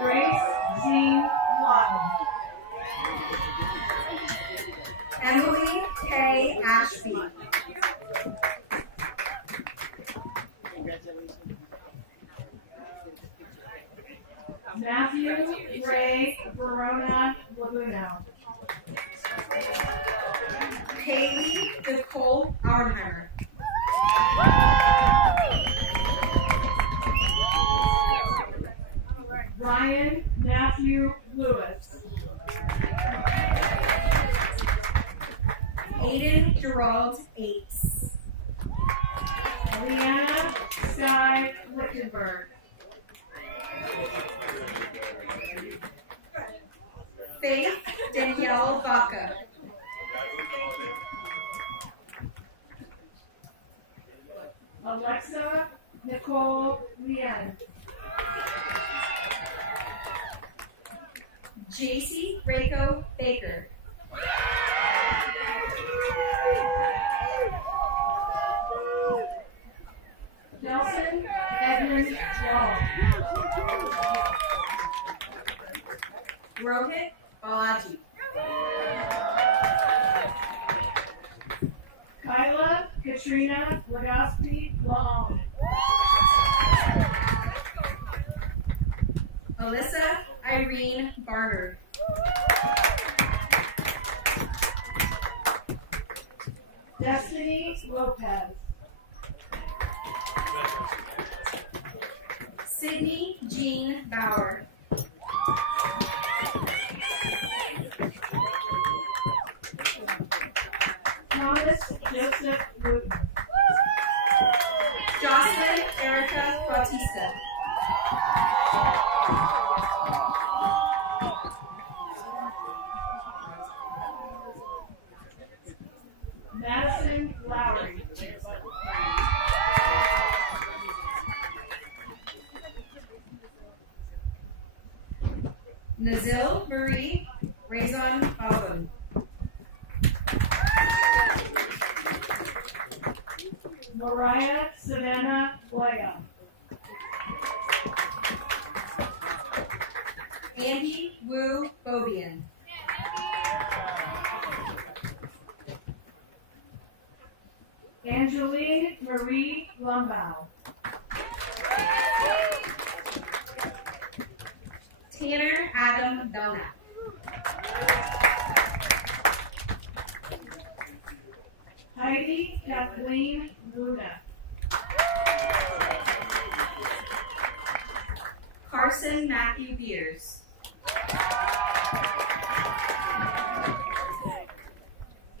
Grace Jean Lawton. Emily K. Ashby. Matthew Ray Verona Laguno. Haley Nicole Auernheimer. Ryan Matthew Lewis. Aiden Gerald Ates. Leanna Sky Lichtenberg. Faith Danielle Vaca. Alexa Nicole Lien. JC Rako Baker. Nelson Edmund Wall. Rohit Balaji. Kyla Katrina Legaspi Long. Alyssa Irene Barnard. Destiny Lopez. Sydney Jean Bauer. Thomas Joseph Wooten. Jocelyn Erica Bautista. Mariah Savannah Boya. Andy Wu Bobian. Angeline Marie Lumbau. Tanner Adam Belknap. Heidi Kathleen Luna. Carson Matthew Beers.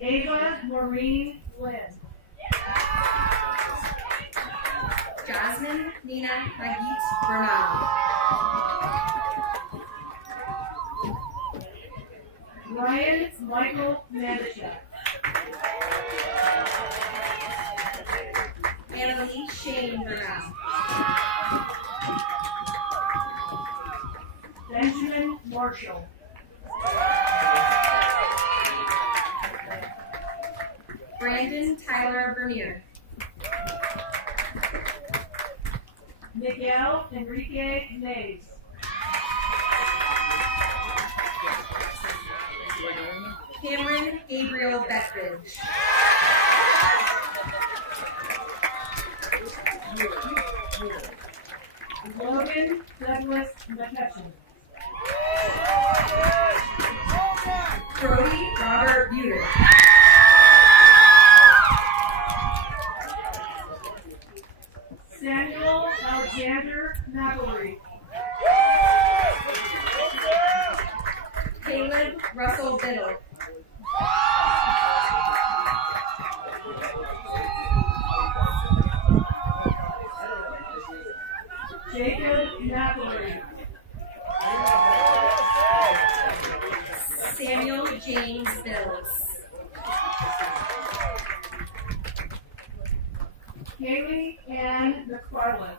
Ava Maureen Lynn. Jasmine Nina Nagit Bernal. Ryan Michael Manischek. Annalie Shane Bernal. Benjamin Marshall. Brandon Tyler Bernier. Miguel Enrique Mays. Cameron Gabriel Beckridge. Logan Douglas McCutcheon. Brody Robert Buter. Samuel Alexander McElry. Caleb Russell Biddle. Jacob McElry. Samuel James Bills. Haley Ann McFarland.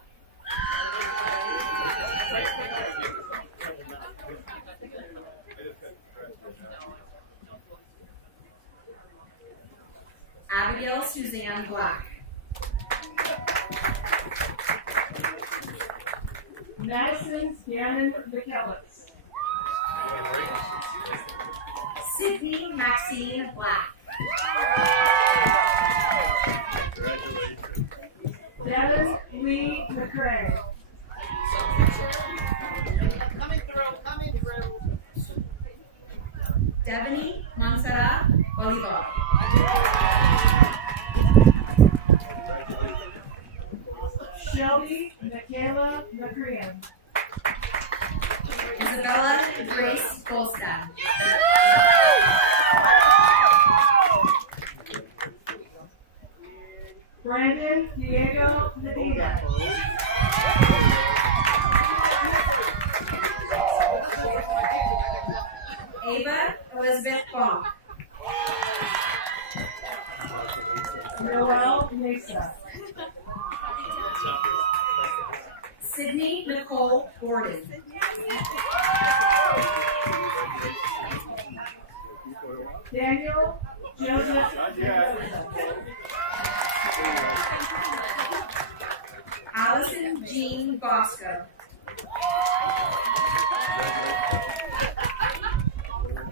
Abigail Suzanne Black. Madison Gannon McKellis. Sydney Maxine Black. Devin Lee McCray. Devony Montserrat Bolivar. Shelby Michaela McCrean. Isabella Grace Golstad. Brandon Diego Medina. Ava Elizabeth Bonk. Noel Mesa. Sydney Nicole Gordon. Daniel Joseph Mendoza. Allison Jean Bosco.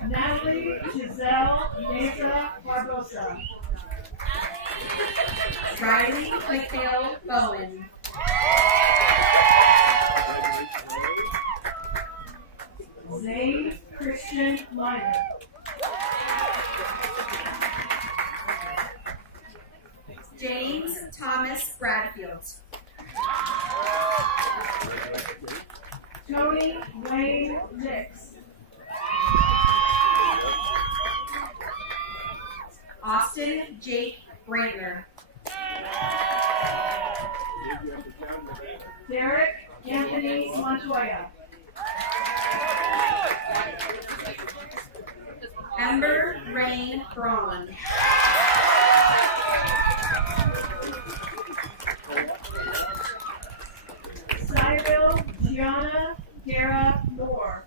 Natalie Giselle Mesa Barbosa. Riley Mikhail Bowen. Zane Christian Minor. James Thomas Bradfield. Tony Wayne Nix. Austin Jake Brantner. Derek Anthony Montoya. Ember Rain Braun. Cyril Gianna Guerra Moore.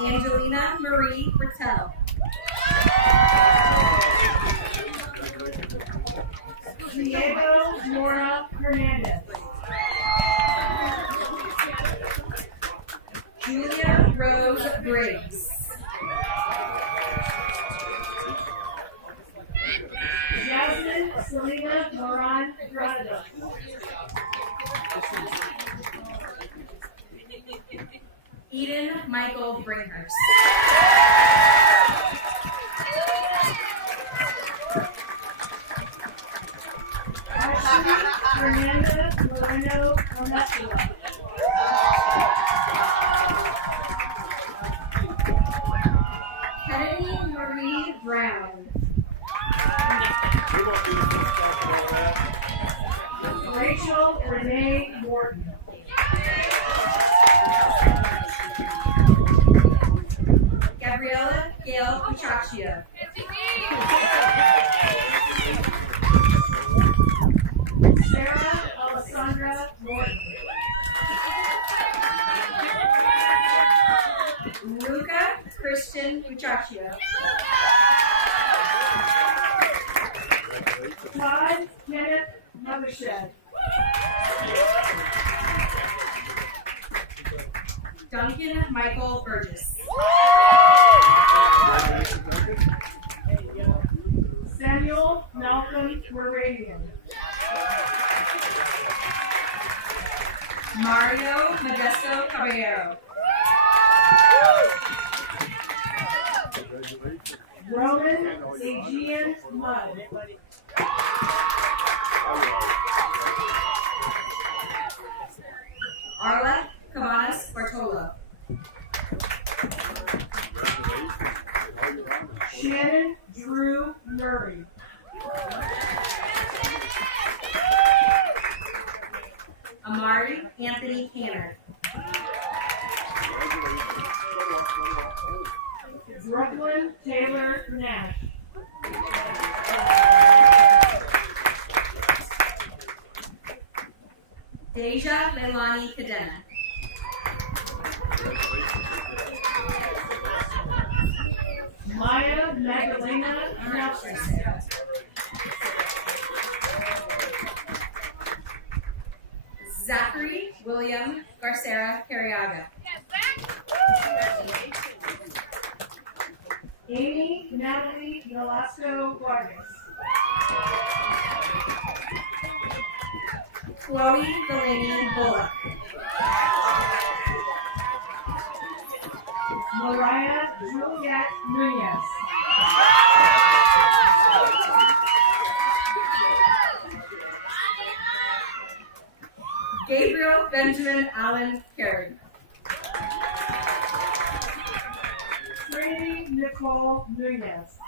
Angelina Marie Bertel. Michael Bringhurst. Ashley Fernanda Moreno Onestula. Kennedy Marie Brown. Rachel Renee Morton. Gabriella Gail Puchaccio. Sarah Alessandra Morton. Luca Christian Puchaccio. Todd Kenneth Mothershed. Duncan Michael Burgess. Samuel Malcolm Moradian. Mario Modesto Caballero. Roman Aegean Mudd. Arla Cabanas Bartolo. Shannon Drew Murray. Amari Anthony Canner. Brooklyn Taylor Nash. Deja Leilani Cadena. Maya Magdalena Nelson. Zachary William Garcera Carriaga. Amy Natalie Nolasco Vargas. Chloe Delaney Bullock. Mariah Juliet Nunez. Gabriel Benjamin Allen Carey. Trinity Nicole Nunez.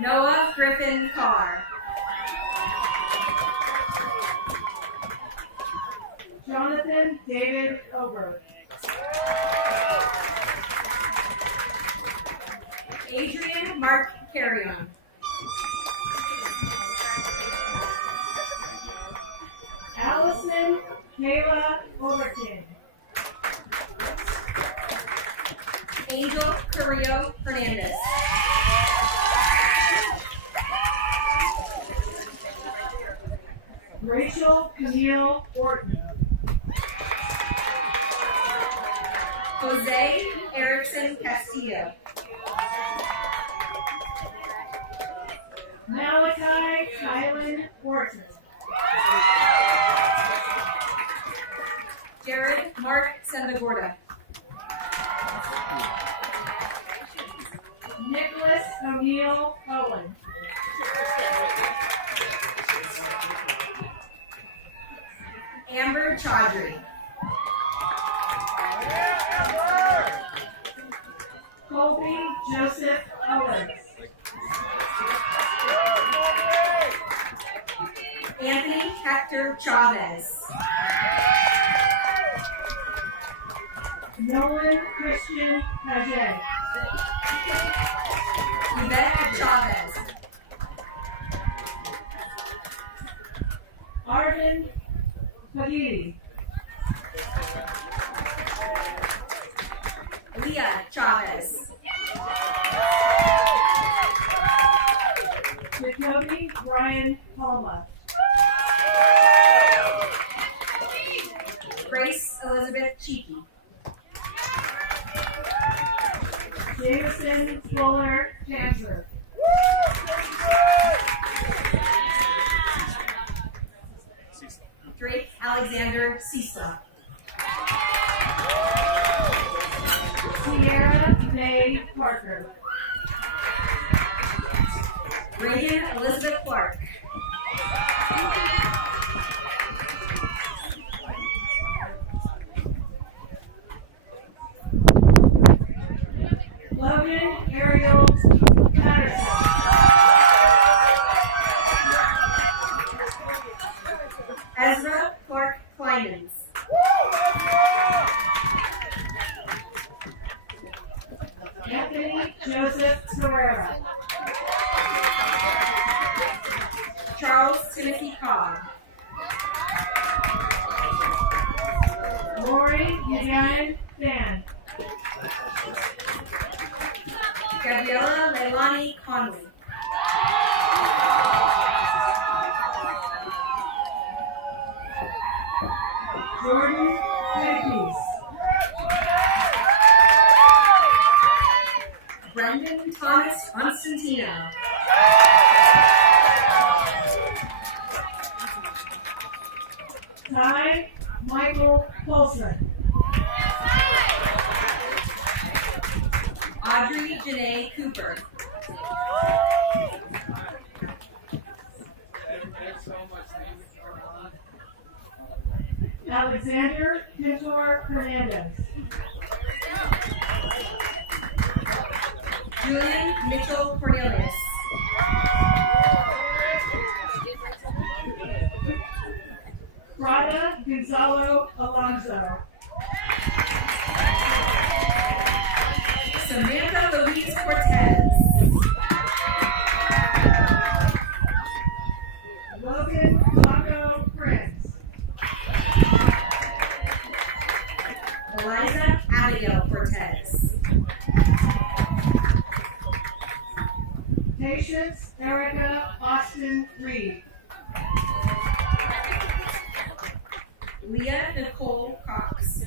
Noah Griffin Carr. Jonathan David Ober. Adrian Mark Carrion. Allison Kayla Overton. Angel Carrillo Hernandez. Rachel Camille Orton. Jose Erickson Castillo. Malachi Kylan Orton. Jared Mark Sendagorda. Nicholas O'Neill Owen. Amber Chaudhry. Colby Joseph Owens. Anthony Hector Chavez. Nolan Christian Paget. Yvette Chavez. Arvin Pagidi. Leah Chavez. Jacoby Brian Palma. Grace Elizabeth Cheeky. Jameson Fuller Chancellor. Drake Alexander Cecil. Sierra May Parker. Reagan Elizabeth Clark. Logan Ariel Patterson. Ezra Clark Kleinans. Anthony Joseph Herrera. Charles Timothy Cobb. Lori Yan Fan. Gabriella Leilani Conley. Jordan Hickeys. Brendan Thomas Constantino. Ty Michael Paulson. Audrey Janae Cooper. Alexander Pintor Hernandez. Julian Mitchell Cornelius. Prada Gonzalo Alonso. Samantha Louise Cortez. Logan Taco Prince. Eliza Abigail Cortez. Patience Erica Austin Reed. Leah Nicole Cox.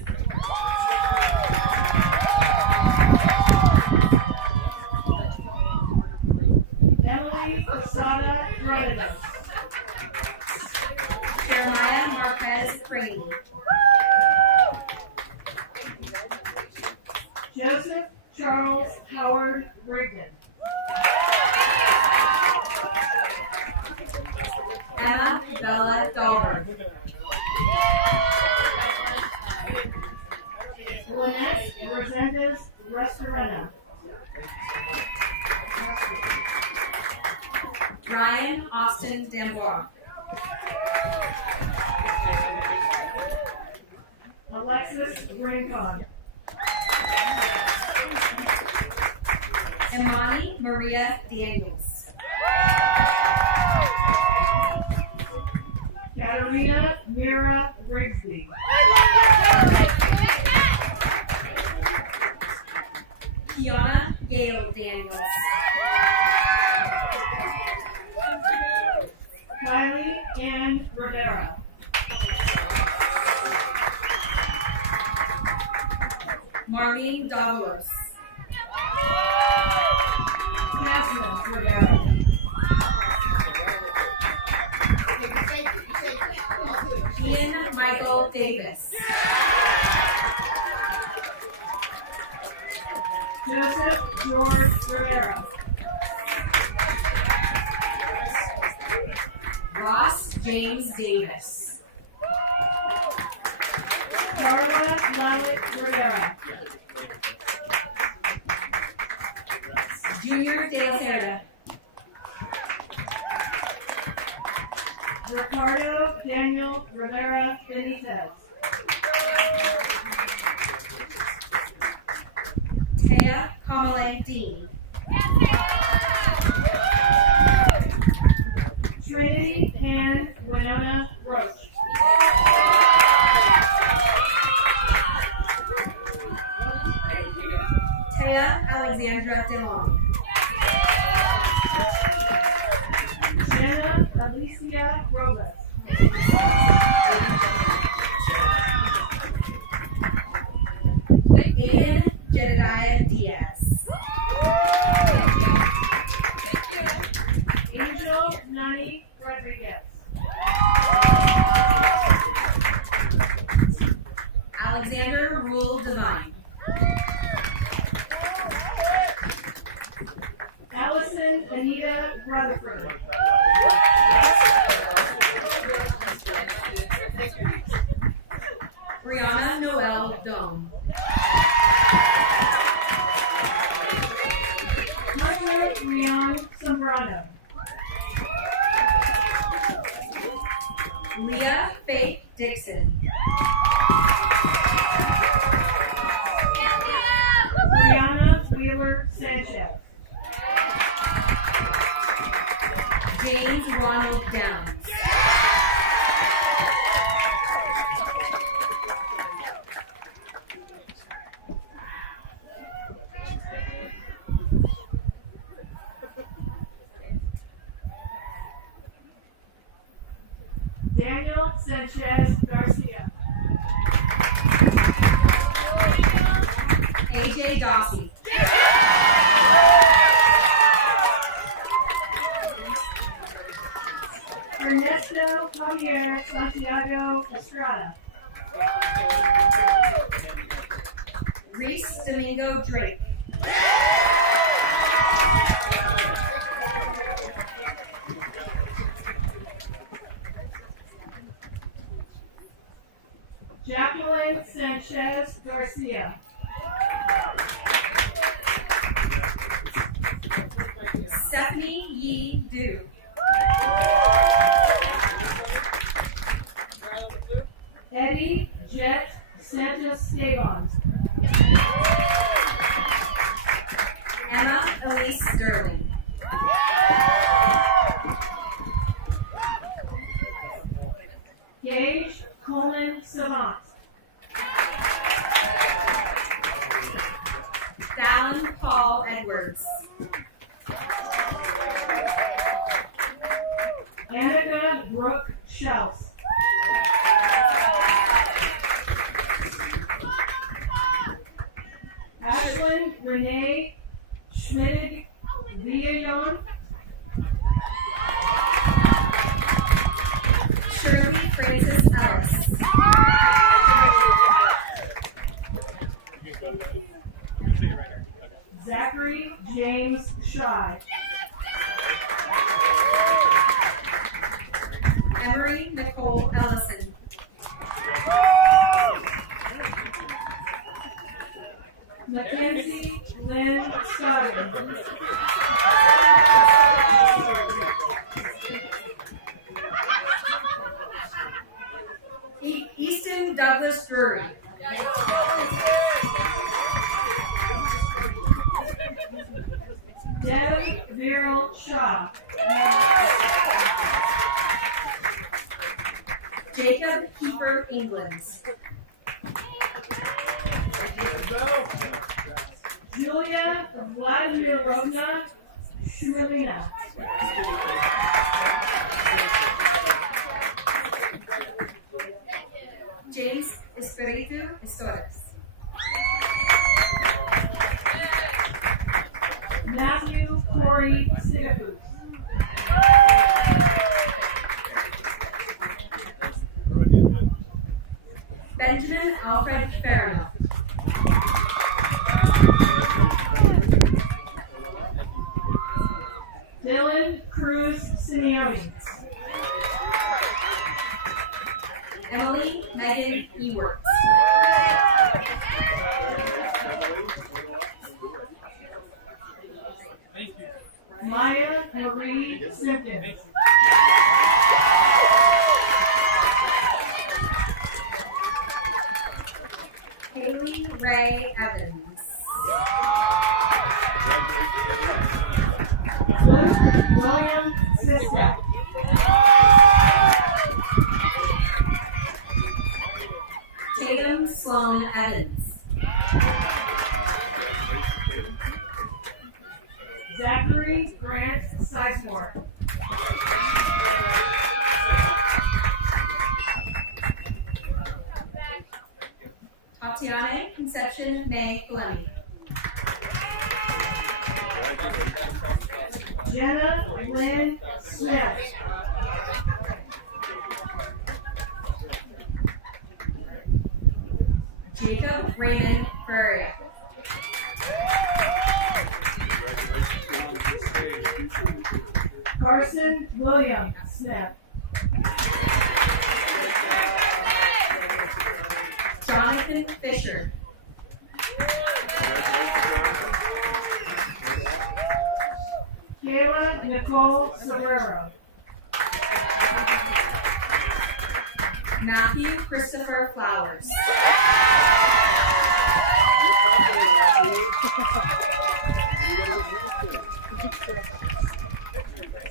Emily Posada Reynolds. Jeremiah Marquez Crane. Joseph Charles Howard Rigdon. Emma Bella Dahlberg. Lynette Rosendez Restorena. Ryan Austin Dambois. Alexis Rincon. Imani Maria Daniels. Katarina Mira Rigsby. Kiana Gale Daniels. Kylie Ann Rivera. Marlene Davalos. Jasmine Rivera. Ian Michael Davis. Joseph George Rivera. Ross James Davis. Carla Lalit Rivera. Junior De La Cerda. Ricardo Daniel Rivera Benitez. Taya Kamale Dean. Trinity Ann Winona Roach. Taya Alexandra DeLong. Jenna Alicia Robles. Aiden Jedediah Diaz. Angel Nani Rodriguez. Leon Sombrano. Leah Faith Dixon. Brianna Wheeler Sanchez. James Ronald Downs. Daniel Sanchez Garcia. AJ Dawsey. Ernesto Javier Santiago Estrada. Reese Domingo Drake. Jacqueline Sanchez Garcia. Stephanie Yee Du. Eddie Jet Santos Esteban. Emma Elise Sterling. Gage Coleman Savant. Dallin Paul Edwards. Annika Brooke Shells. Ashlyn Renee Schmidt Villayon. Shirley Francis Ellis. Zachary James Shy. Emery Nicole Ellison. Mackenzie Lynn Scotty. Easton Douglas Drury. Deb Viral Shaw. Jacob Kiefer England. Julia Vladimirovna Shumilina. James Espiritu Estores. Matthew Corey Sigafus. Benjamin Alfred Farrell. Dylan Cruz Simeone. Emily Megan Eworts. Maya Marie Simpson. Haley Ray Evans. Luke William Siska. Tatum Sloan Evans. Zachary Grant Sizemore. Tatiana Conception May Fleming. Jenna Lynn Smith. Jacob Raymond Furrier. Carson William Smith. Jonathan Fisher. Nicole Sobrero. Matthew Christopher Flowers.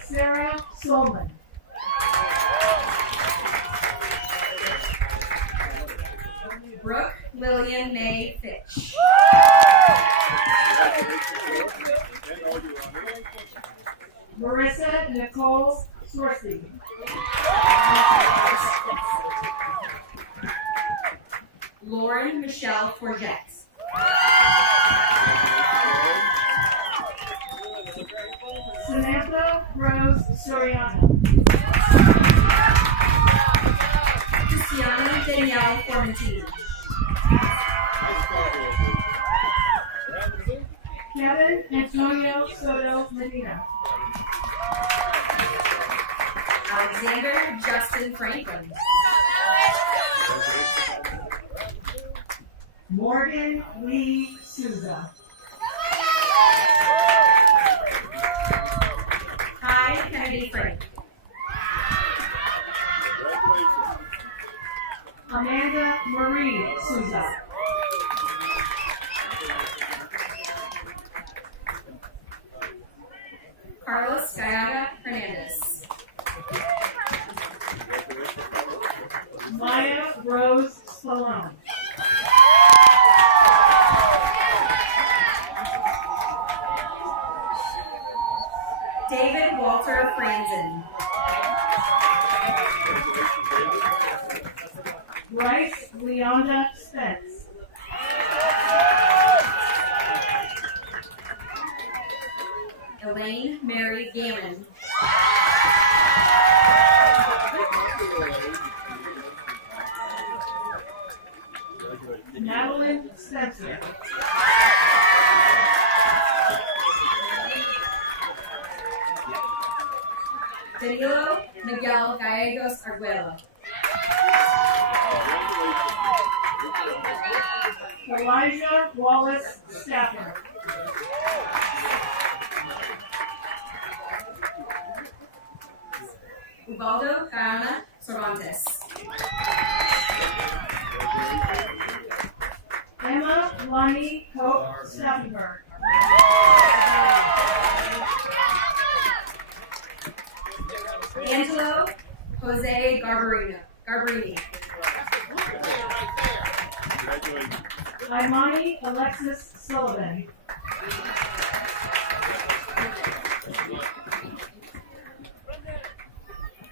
Sarah Solman. Brooke Lillian May Fitch. Marissa Nicole Swarsky. Lauren Michelle Forget. Samantha Rose Soriano. Cristiana Danielle Formentini. Kevin Antonio Soto Medina. Alexander Justin Franklin. Morgan Lee Souza. Ty Kennedy Frank. Amanda Marie Souza. Carlos Gallardo Hernandez. Maya Rose Stallone. David Walter Franzen. Bryce Leonda Spence. Elaine Mary Gammon. Madeline Spencer. Danilo Miguel Gallegos Arguello. Elijah Wallace Stafford. Ubaldo Carana Cervantes. Emma Lonnie Hope Steffenberg. Angelo Jose Garbarini. Imani Alexis Sullivan.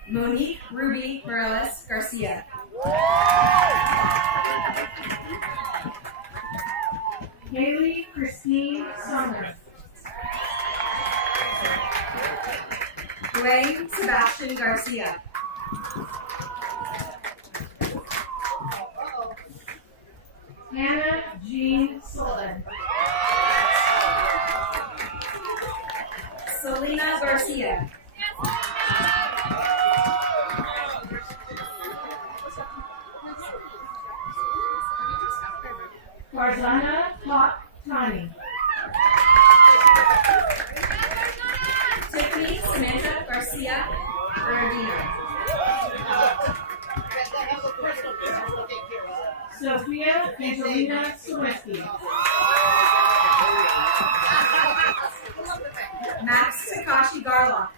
Monique Ruby Morales Garcia. Haley Christine Sumner. Dwayne Sebastian Garcia. Hannah Jean Sullivan. Selena Garcia. Farzana Hawk Tani. Tiffany Samantha Garcia Bernardino. Sophia Angelina Swirsky. Max Takashi Garlock.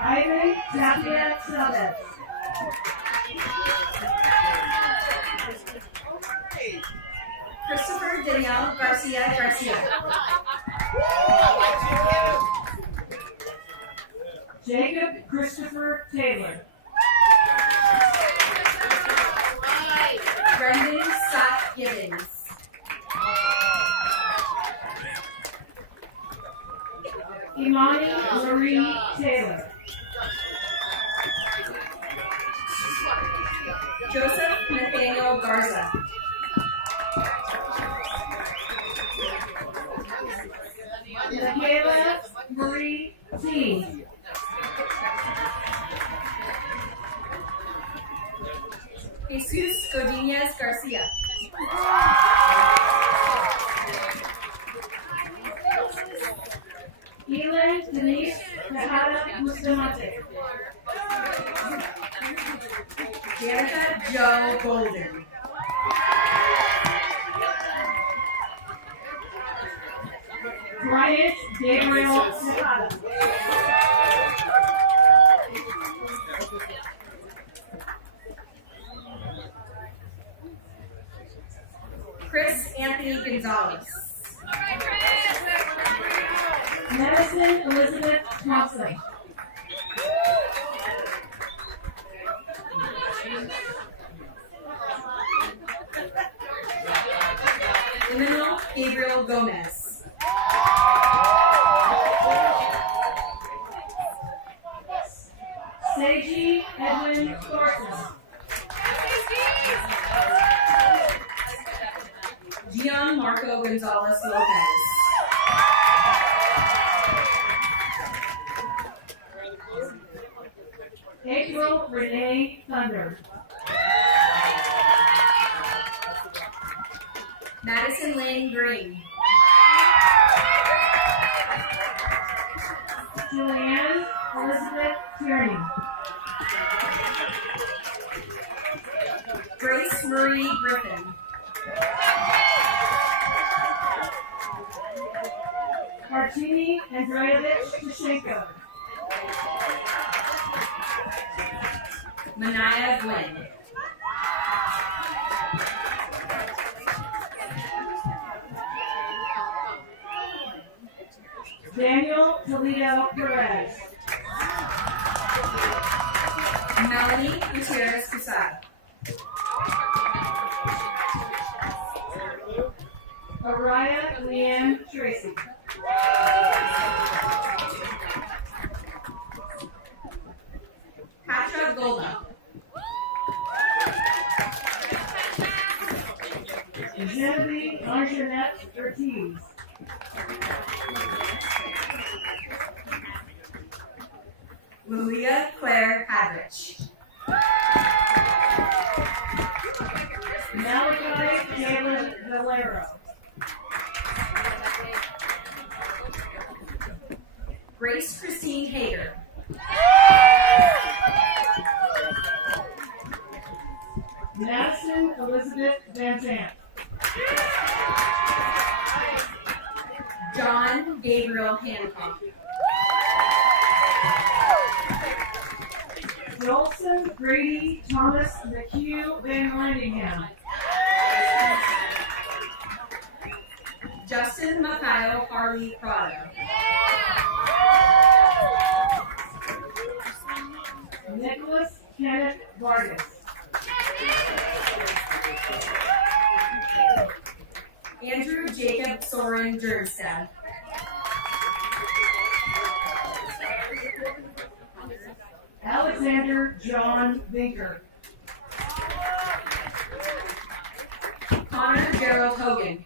Ivan Tapia Chavez. Christopher Danielle Garcia Garcia. Jacob Christopher Taylor. Brendan Scott Gibbons. Imani Marie Taylor. Joseph Nathaniel Garza. Michaela Marie T. Jesus Godinez Garcia. Elin Denise Tejada Bustamante. Danica Joe Golden. Bryant Gabriel Tejada. Chris Anthony Gonzalez. Madison Elizabeth Thompson. Liminal Gabriel Gomez. Seiji Edwin Thornton. Gianmarco Gonzalez Lopez. April Renee Thunder. Madison Lane Green. Julianne Elizabeth Tierney. Grace Marie Griffin. Martini Andreevich Tushenko. Manaya Glenn. Daniel Toledo Perez. Melanie Gutierrez Quesada. Araya Leanne Tracy. Patra Golda. Genevieve Anjanette Ortiz. Lilia Claire Hadrich. Malachi Jalen Valero. Grace Christine Hager. Madison Elizabeth Van Zandt. John Gabriel Hancock. Jolson Grady Thomas McHugh Van Landingham. Justin Makayo Harley Prado. Nicholas Kenneth Vargas. Andrew Jacob Soren Jernstad. Alexander John Vinker. Connor Gerald Hogan.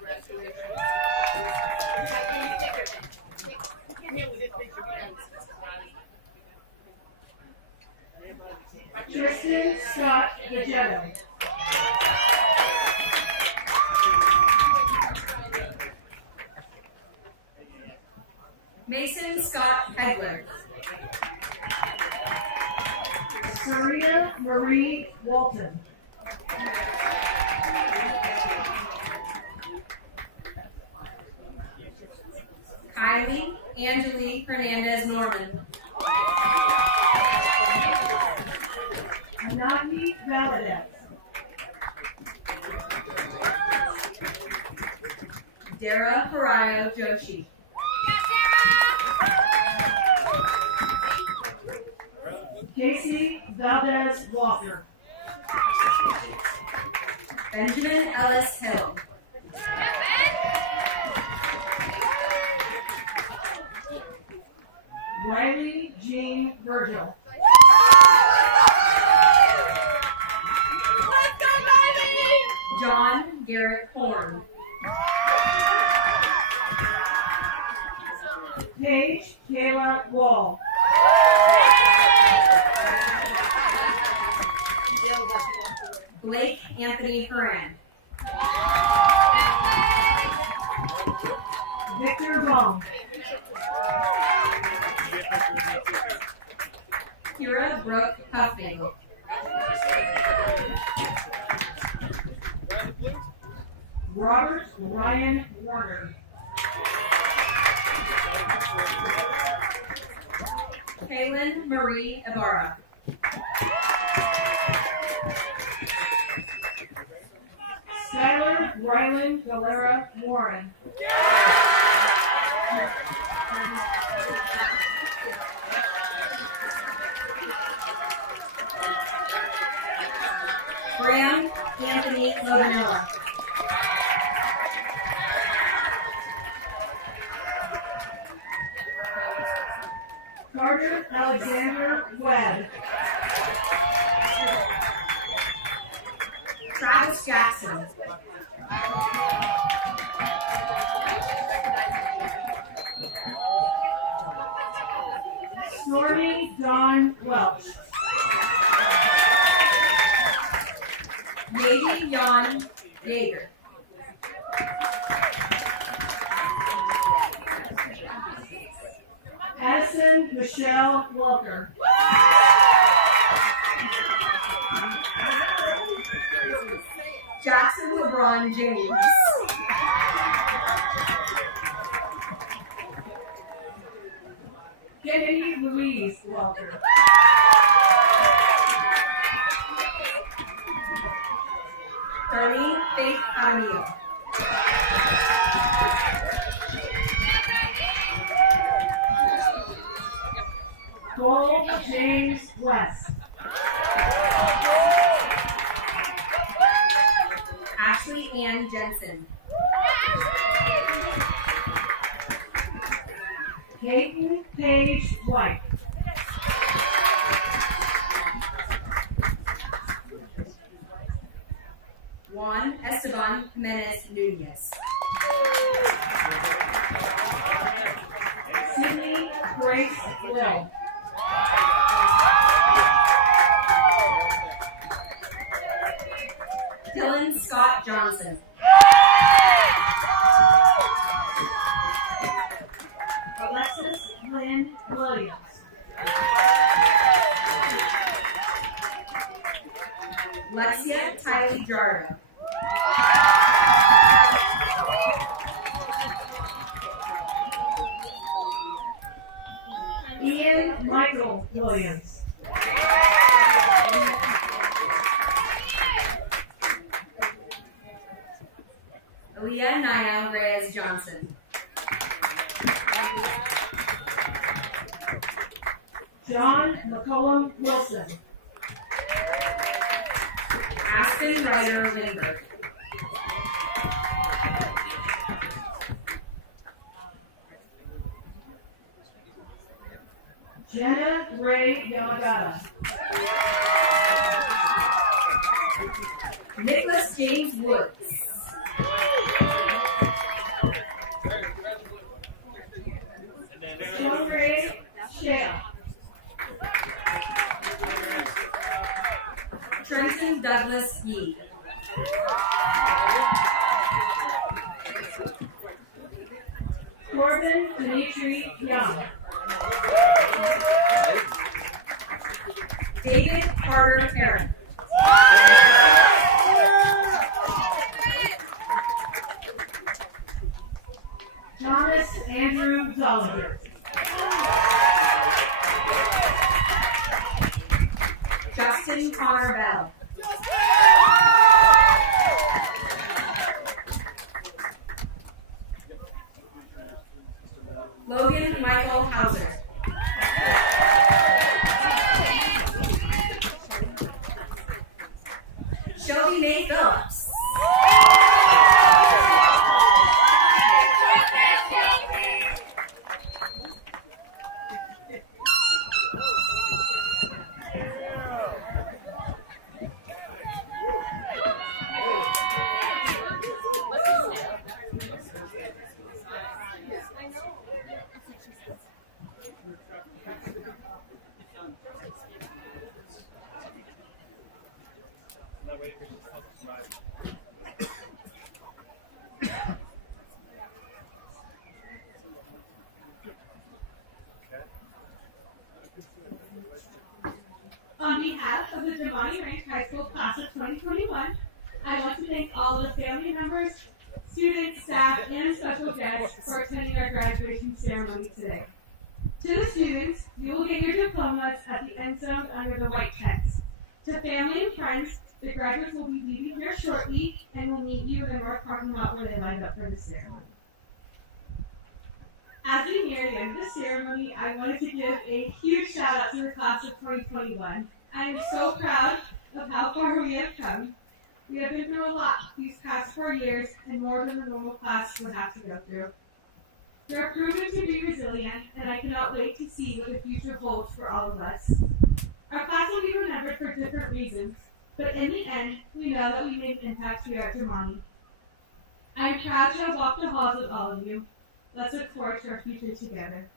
Tristan Scott Vegetto. Mason Scott Hegler. Serena Marie Walton. Kylie Angelique Hernandez Norman. Anaki Valadez. Dara Harayo Joshi. Casey Valdez Walker. Benjamin Ellis Hill. Riley Jean Virgil. John Garrett Horn. Paige Kayla Wall. Blake Anthony Horan. Victor Bong. Kira Brooke Huffman. Robert Ryan Warner. Kaylin Marie Ibarra. Skylar Rylan Galera Warren. Graham Anthony Lobanella. Carter Alexander Webb. Travis Jackson. Stormy Dawn Welch. Navy Jan Yeager. Addison Michelle Welker. Jackson LeBron James. Kennedy Louise Welker. Darlene Faith Jaramillo. Cole James West. Ashley Ann Jensen. Peyton Paige White. Juan Esteban Jimenez Nunez. Sydney Grace Will. Dylan Scott Johnson. Alexis Lynn Williams. Lexia Tylee Jardo. Ian Michael Williams. Aaliyah Naya Reyes Johnson. John McCollum Wilson. Aspen Ryder Lindbergh. Jenna Ray Yamagata. Nicholas James Woods. Ray Shea. Trenton Douglas Yee. Corbin Dimitri Young. David Carter Heron. Thomas Andrew Zollinger. Justin Connor Bell. Logan Michael Hauser. Shelby May Phillips. On behalf of the Damonte Ranch High School class of 2021, I want to thank all the family members, students, staff, and special guests for attending our graduation ceremony today. To the students, you will get your diplomas at the end zone under the white tents. To family and friends, the graduates will be leaving here shortly and will meet you in the north parking lot where they lined up for the ceremony. As we near the end of the ceremony, I wanted to give a huge shout out to the class of 2021. I am so proud of how far we have come. We have been through a lot these past 4 years and more than the normal class would have to go through. We are proven to be resilient, and I cannot wait to see what the future holds for all of us. Our class will be remembered for different reasons, but in the end, we know that we made an impact here at Damonte. I am proud to have walked the halls with all of you. Let's look forward to our future together.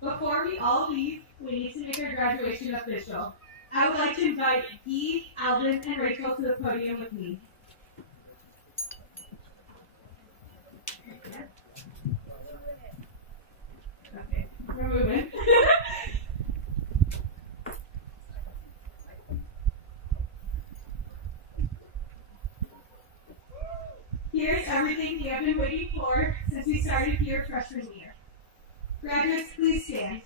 Before we all leave, we need to make our graduation official. I would like to invite Guy, Alvin, and Rachel to the podium with me. Okay, we're moving. Here's everything we have been waiting for since we started here freshman year. Graduates, please stand.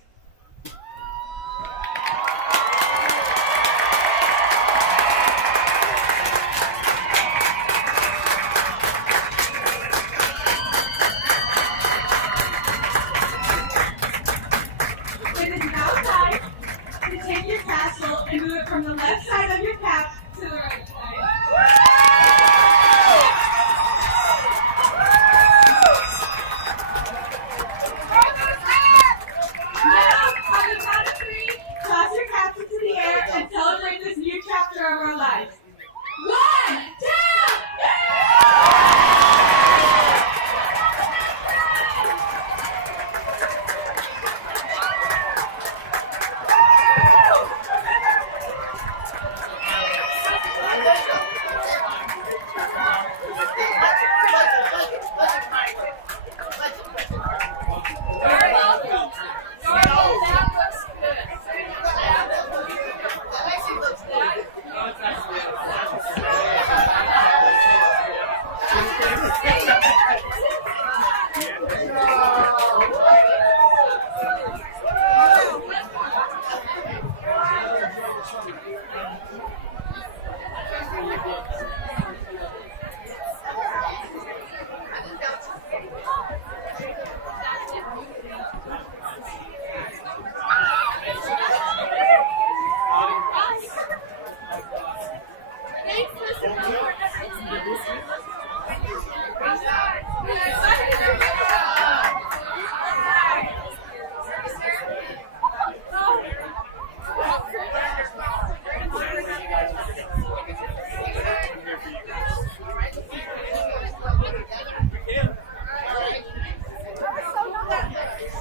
It is now time to take your tassel and move it from the left side of your cap to the right side. Toss your caps into the air and celebrate this new chapter of our lives. 1, 2,